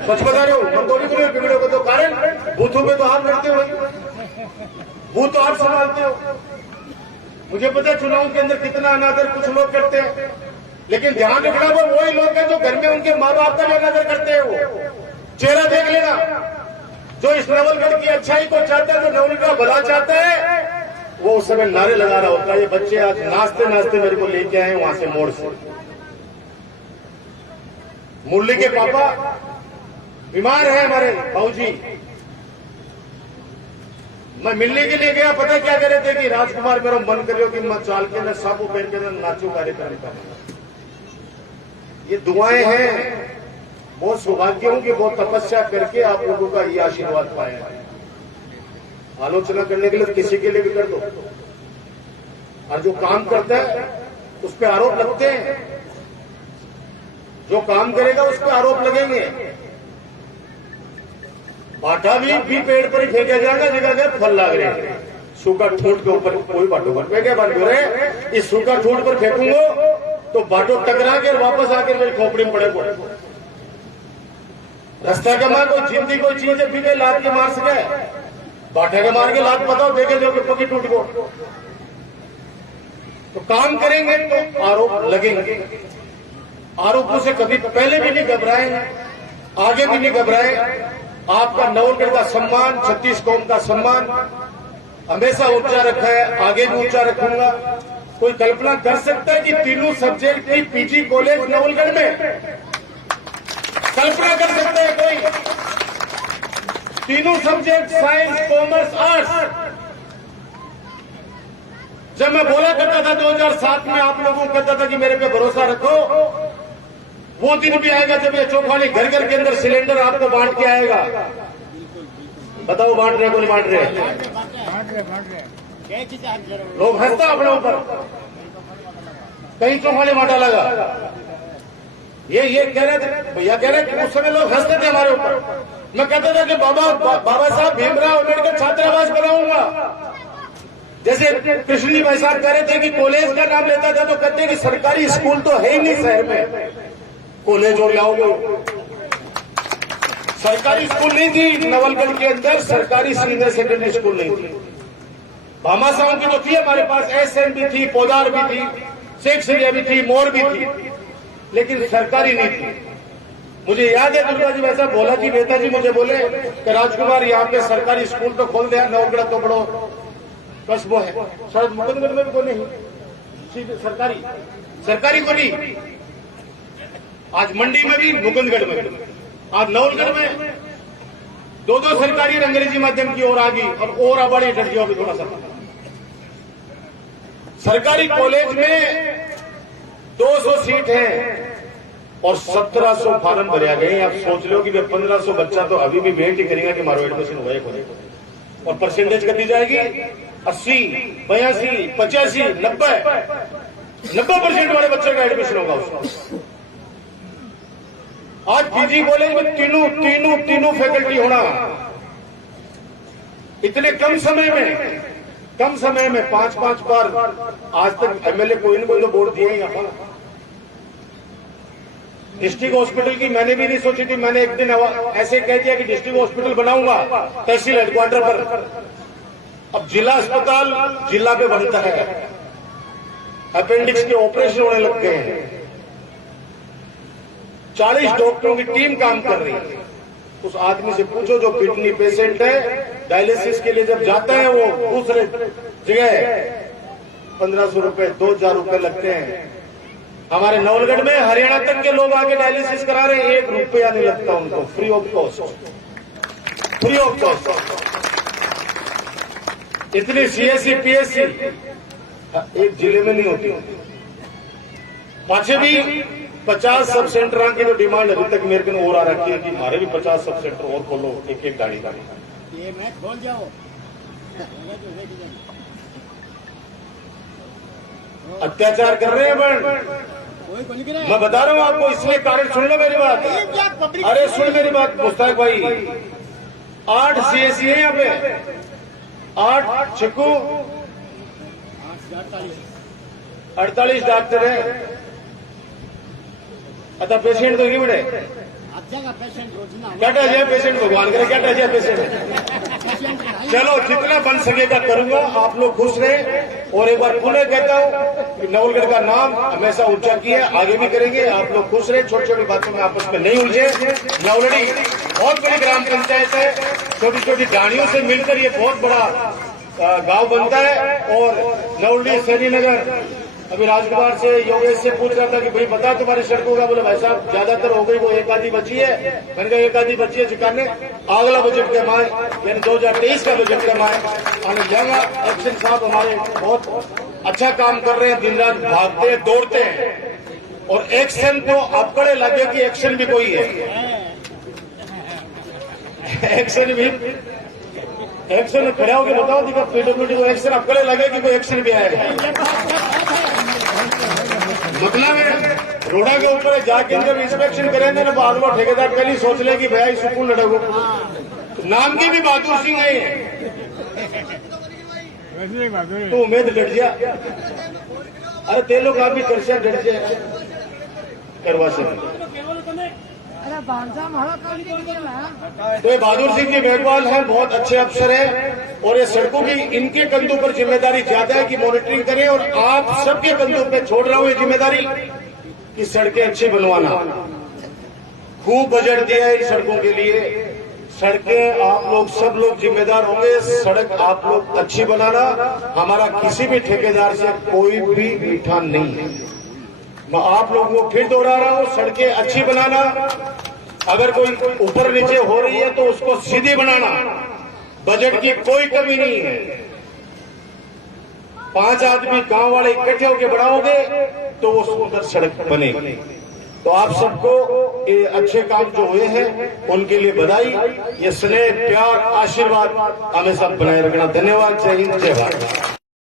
सच बता रहे हो, मन तो भी बोलो, बिगड़ो को दो। कारण बूथों पे तो आप लड़ते हो, बूथ तो आप संभालते हो। मुझे पता है चुनाव के अंदर कितना अनादर कुछ लोग करते हैं, लेकिन ध्यान रखना वो वही लोग हैं जो घर में उनके माँ बाप का भी अनादर करते हैं। वो चेहरा देख लेना, जो इस नवलगढ़ की अच्छाई को चाहता है, जो नवलगढ़ का भला चाहता है, वो उस समय नारे लगा रहा होता है। ये बच्चे आज नाचते नाचते मेरे को लेके आए वहां से, मोड़ से। मुरली के पापा बीमार है, हमारे बाबूजी। मैं मिलने के लिए गया, पता क्या कह रहे थे कि राजकुमार मेरा मन करियो कि मैं चाल के न साबू पहन के न नाचू कार्यक्रम का। ये दुआएं हैं। बहुत सौभाग्य हूं कि बहुत तपस्या करके आप लोगों का ये आशीर्वाद पाया है। आलोचना करने के लिए किसी के लिए भी कर दो, और जो काम करता है उस पर आरोप लगते हैं। जो काम करेगा उस पर आरोप लगेंगे। बाटा भी पेड़ पर ही फेंका जाएगा, जगह फल लाग रहे हैं। सूखा ठूंठ के ऊपर कोई बाटो पर फेंके बन रहे, इस सूखा ठूंठ पर फेंकूंगा तो बाटो टकरा के वापस आकर मेरी खोपड़ी में पड़े पड़े। रास्ता का मार कोई जिंदगी कोई चीज है, फिर लाद के मार सके। बाटा के मार के लाद बताओ, देखे जो कि पकी टूट को। तो काम करेंगे तो आरोप लगेंगे। आरोपों से कभी पहले भी नहीं घबराए, आगे भी नहीं घबराए। आपका नवलगढ़ का सम्मान, 36 कौम का सम्मान हमेशा ऊंचा रखा है, आगे भी ऊंचा रखूंगा। कोई कल्पना कर सकता है कि तीनों सब्जेक्ट की पीजी कॉलेज नवलगढ़ में? कल्पना कर सकते हैं कोई? तीनों सब्जेक्ट साइंस, कॉमर्स, आर्ट्स। जब मैं बोला करता था 2007 में, आप लोगों को कहता था कि मेरे पे भरोसा रखो, वो दिन भी आएगा जब ये चौखानी घर घर के अंदर सिलेंडर आपको बांट के आएगा। बताओ बांट रहे कौन बांट रहे? लोग हंसता अपने ऊपर, कहीं चौखानी बांटा लगा। ये कह रहे थे, भैया कह रहे थे, उस समय लोग हंसते थे हमारे ऊपर। मैं कहता था कि बाबा साहब भीमराव अम्बेडकर छात्रावास बनाऊंगा। जैसे कृष्ण जी भाई साहब कह रहे थे कि कॉलेज का नाम लेता था तो कहते कि सरकारी स्कूल तो है ही नहीं शहर में, कॉलेज और लाओगे। सरकारी स्कूल नहीं थी नवलगढ़ के अंदर, सरकारी सीनियर सेकेंडरी स्कूल नहीं थी। भामाशाहों की तो थी हमारे पास, एसएन भी थी, पौधार भी थी, शेख सरिया भी थी, मोर भी थी, लेकिन सरकारी नहीं थी। मुझे याद है दुर्गा जी वैसा बोला कि नेताजी मुझे बोले कि राजकुमार यहाँ पे सरकारी स्कूल तो खोल दिया, नवलगढ़ तो बड़ो कस्बो है। शायद मुकुंदगढ़ में भी कोई नहीं सरकारी को नहीं। आज मंडी में भी, मुकुंदगढ़ में भी, आज नवलगढ़ में दो सरकारी अंग्रेजी माध्यम की ओर आ गई, और आबादी डट गई होगी थोड़ा सा। सरकारी कॉलेज में 200 सीट है और 1700 फार्म भरे गए। आप सोच लो कि 1500 बच्चा तो अभी भी वेट ही करेगा कि मारो एडमिशन हुआ है। और परसेंटेज कर दी जाएगी 80, 82, 85, 90% वाले बच्चे का एडमिशन होगा उसका। आज पीजी कॉलेज में तीनों फैकल्टी होना, इतने कम समय में 5-5 बार आज तक एमएलए कोई न कोई तो वोट दिया ही ना। डिस्ट्रिक्ट हॉस्पिटल की मैंने भी नहीं सोची थी। मैंने एक दिन ऐसे कह दिया कि डिस्ट्रिक्ट हॉस्पिटल बनाऊंगा तहसील हेडक्वार्टर पर। अब जिला अस्पताल जिला पे बनता है, अपेंडिक्स के ऑपरेशन होने लग गए हैं। 40 डॉक्टरों की टीम काम कर रही है। उस आदमी से पूछो जो किडनी पेशेंट है, डायलिसिस के लिए जब जाता है वो दूसरे जगह 1500 रुपए 2000 रुपए लगते हैं। हमारे नवलगढ़ में हरियाणा तक के लोग आके डायलिसिस करा रहे हैं, 1 रुपया नहीं लगता उनको, free of cost, free of cost. इतनी सीएससी पीएससी एक जिले में नहीं होती। पाछे भी 50 सब सेंटर की जो डिमांड अभी तक मेरे को और आ रखी है कि हमारे भी 50 सब सेंटर और खोलो, एक एक गाड़ी गाड़ी। ये मैं खोल जाओ। अत्याचार कर रहे हैं मैं बता रहा हूं आपको, इसलिए कारण सुन लो मेरी बात। अरे सुन मेरी बात मुश्ताक भाई, 8 सीएससी है यहाँ पे, 8 चिक्कू 48 डॉक्टर है। अच्छा पेशेंट तो नहीं बड़े क्या जाए, पेशेंट भगवान करे क्या जाए पेशेंट। चलो जितना बन सकेगा करूंगा, आप लोग खुश रहे। और एक बार पुनः कहता हूं कि नवलगढ़ का नाम हमेशा ऊंचा किया, आगे भी करेंगे। आप लोग खुश रहे, छोटी छोटी बातों में आपस में नहीं उलझे। नवलड़ी बहुत बड़ी ग्राम पंचायत है, छोटी छोटी गाड़ियों से मिलकर ये बहुत बड़ा गांव बनता है। और नवलड़ी श्रीनगर, अभी राजकुमार से योगेश से पूछ रहा था कि भाई बता तुम्हारी सड़कों का, बोले भाई साहब ज्यादातर हो गई, वो एक आधी बची है। मैंने कहा एक आधी बची है चुकाने, अगला बजट कमाए, यानी 2023 का बजट कमाए। और यंग एक्शन साहब हमारे बहुत अच्छा काम कर रहे हैं, दिन रात भागते हैं दौड़ते हैं। और एक्शन तो आपकड़े लगे कि एक्शन भी कोई है, एक्शन भी एक्शन खड़े होकर बताओ दिखा पीडब्ल्यूडी को एक्शन आपकड़े लगे कि कोई एक्शन भी आएगा। मतलब है रोडा के ऊपर जाके जब इंस्पेक्शन करेंगे ना बाद में ठेकेदार पहले ही सोच ले कि भैया सुकून लड़ोगे। नाम की भी बहादुर सिंह है, तो उम्मीद डट जा। अरे ते लोग आप भी चर्चा डट जाए करवा सके। तो ये बहादुर सिंह जी मेघवाल हैं, बहुत अच्छे अफसर हैं। और ये सड़कों की इनके कंधों पर जिम्मेदारी ज्यादा है कि मॉनिटरिंग करें। और आप सबके कंधों पे छोड़ रहा हूं ये जिम्मेदारी कि सड़कें अच्छी बनवाना। खूब बजट दिया है इन सड़कों के लिए, सड़कें आप लोग सब लोग जिम्मेदार होंगे। सड़क आप लोग अच्छी बनाना, हमारा किसी भी ठेकेदार से कोई भी मीठा नहीं है। मैं आप लोगों को फिर दोहरा रहा हूं, सड़कें अच्छी बनाना। अगर कोई ऊपर नीचे हो रही है तो उसको सीधी बनाना, बजट की कोई कमी नहीं है। 5 आदमी गांव वाले इकट्ठे होकर बढ़ाओगे तो वो सुंदर सड़क बनेगी। तो आप सबको ये अच्छे काम जो हुए हैं उनके लिए बधाई। ये स्नेह प्यार आशीर्वाद हमेशा बनाए रखना। धन्यवाद। जय हिंद, जय भारत।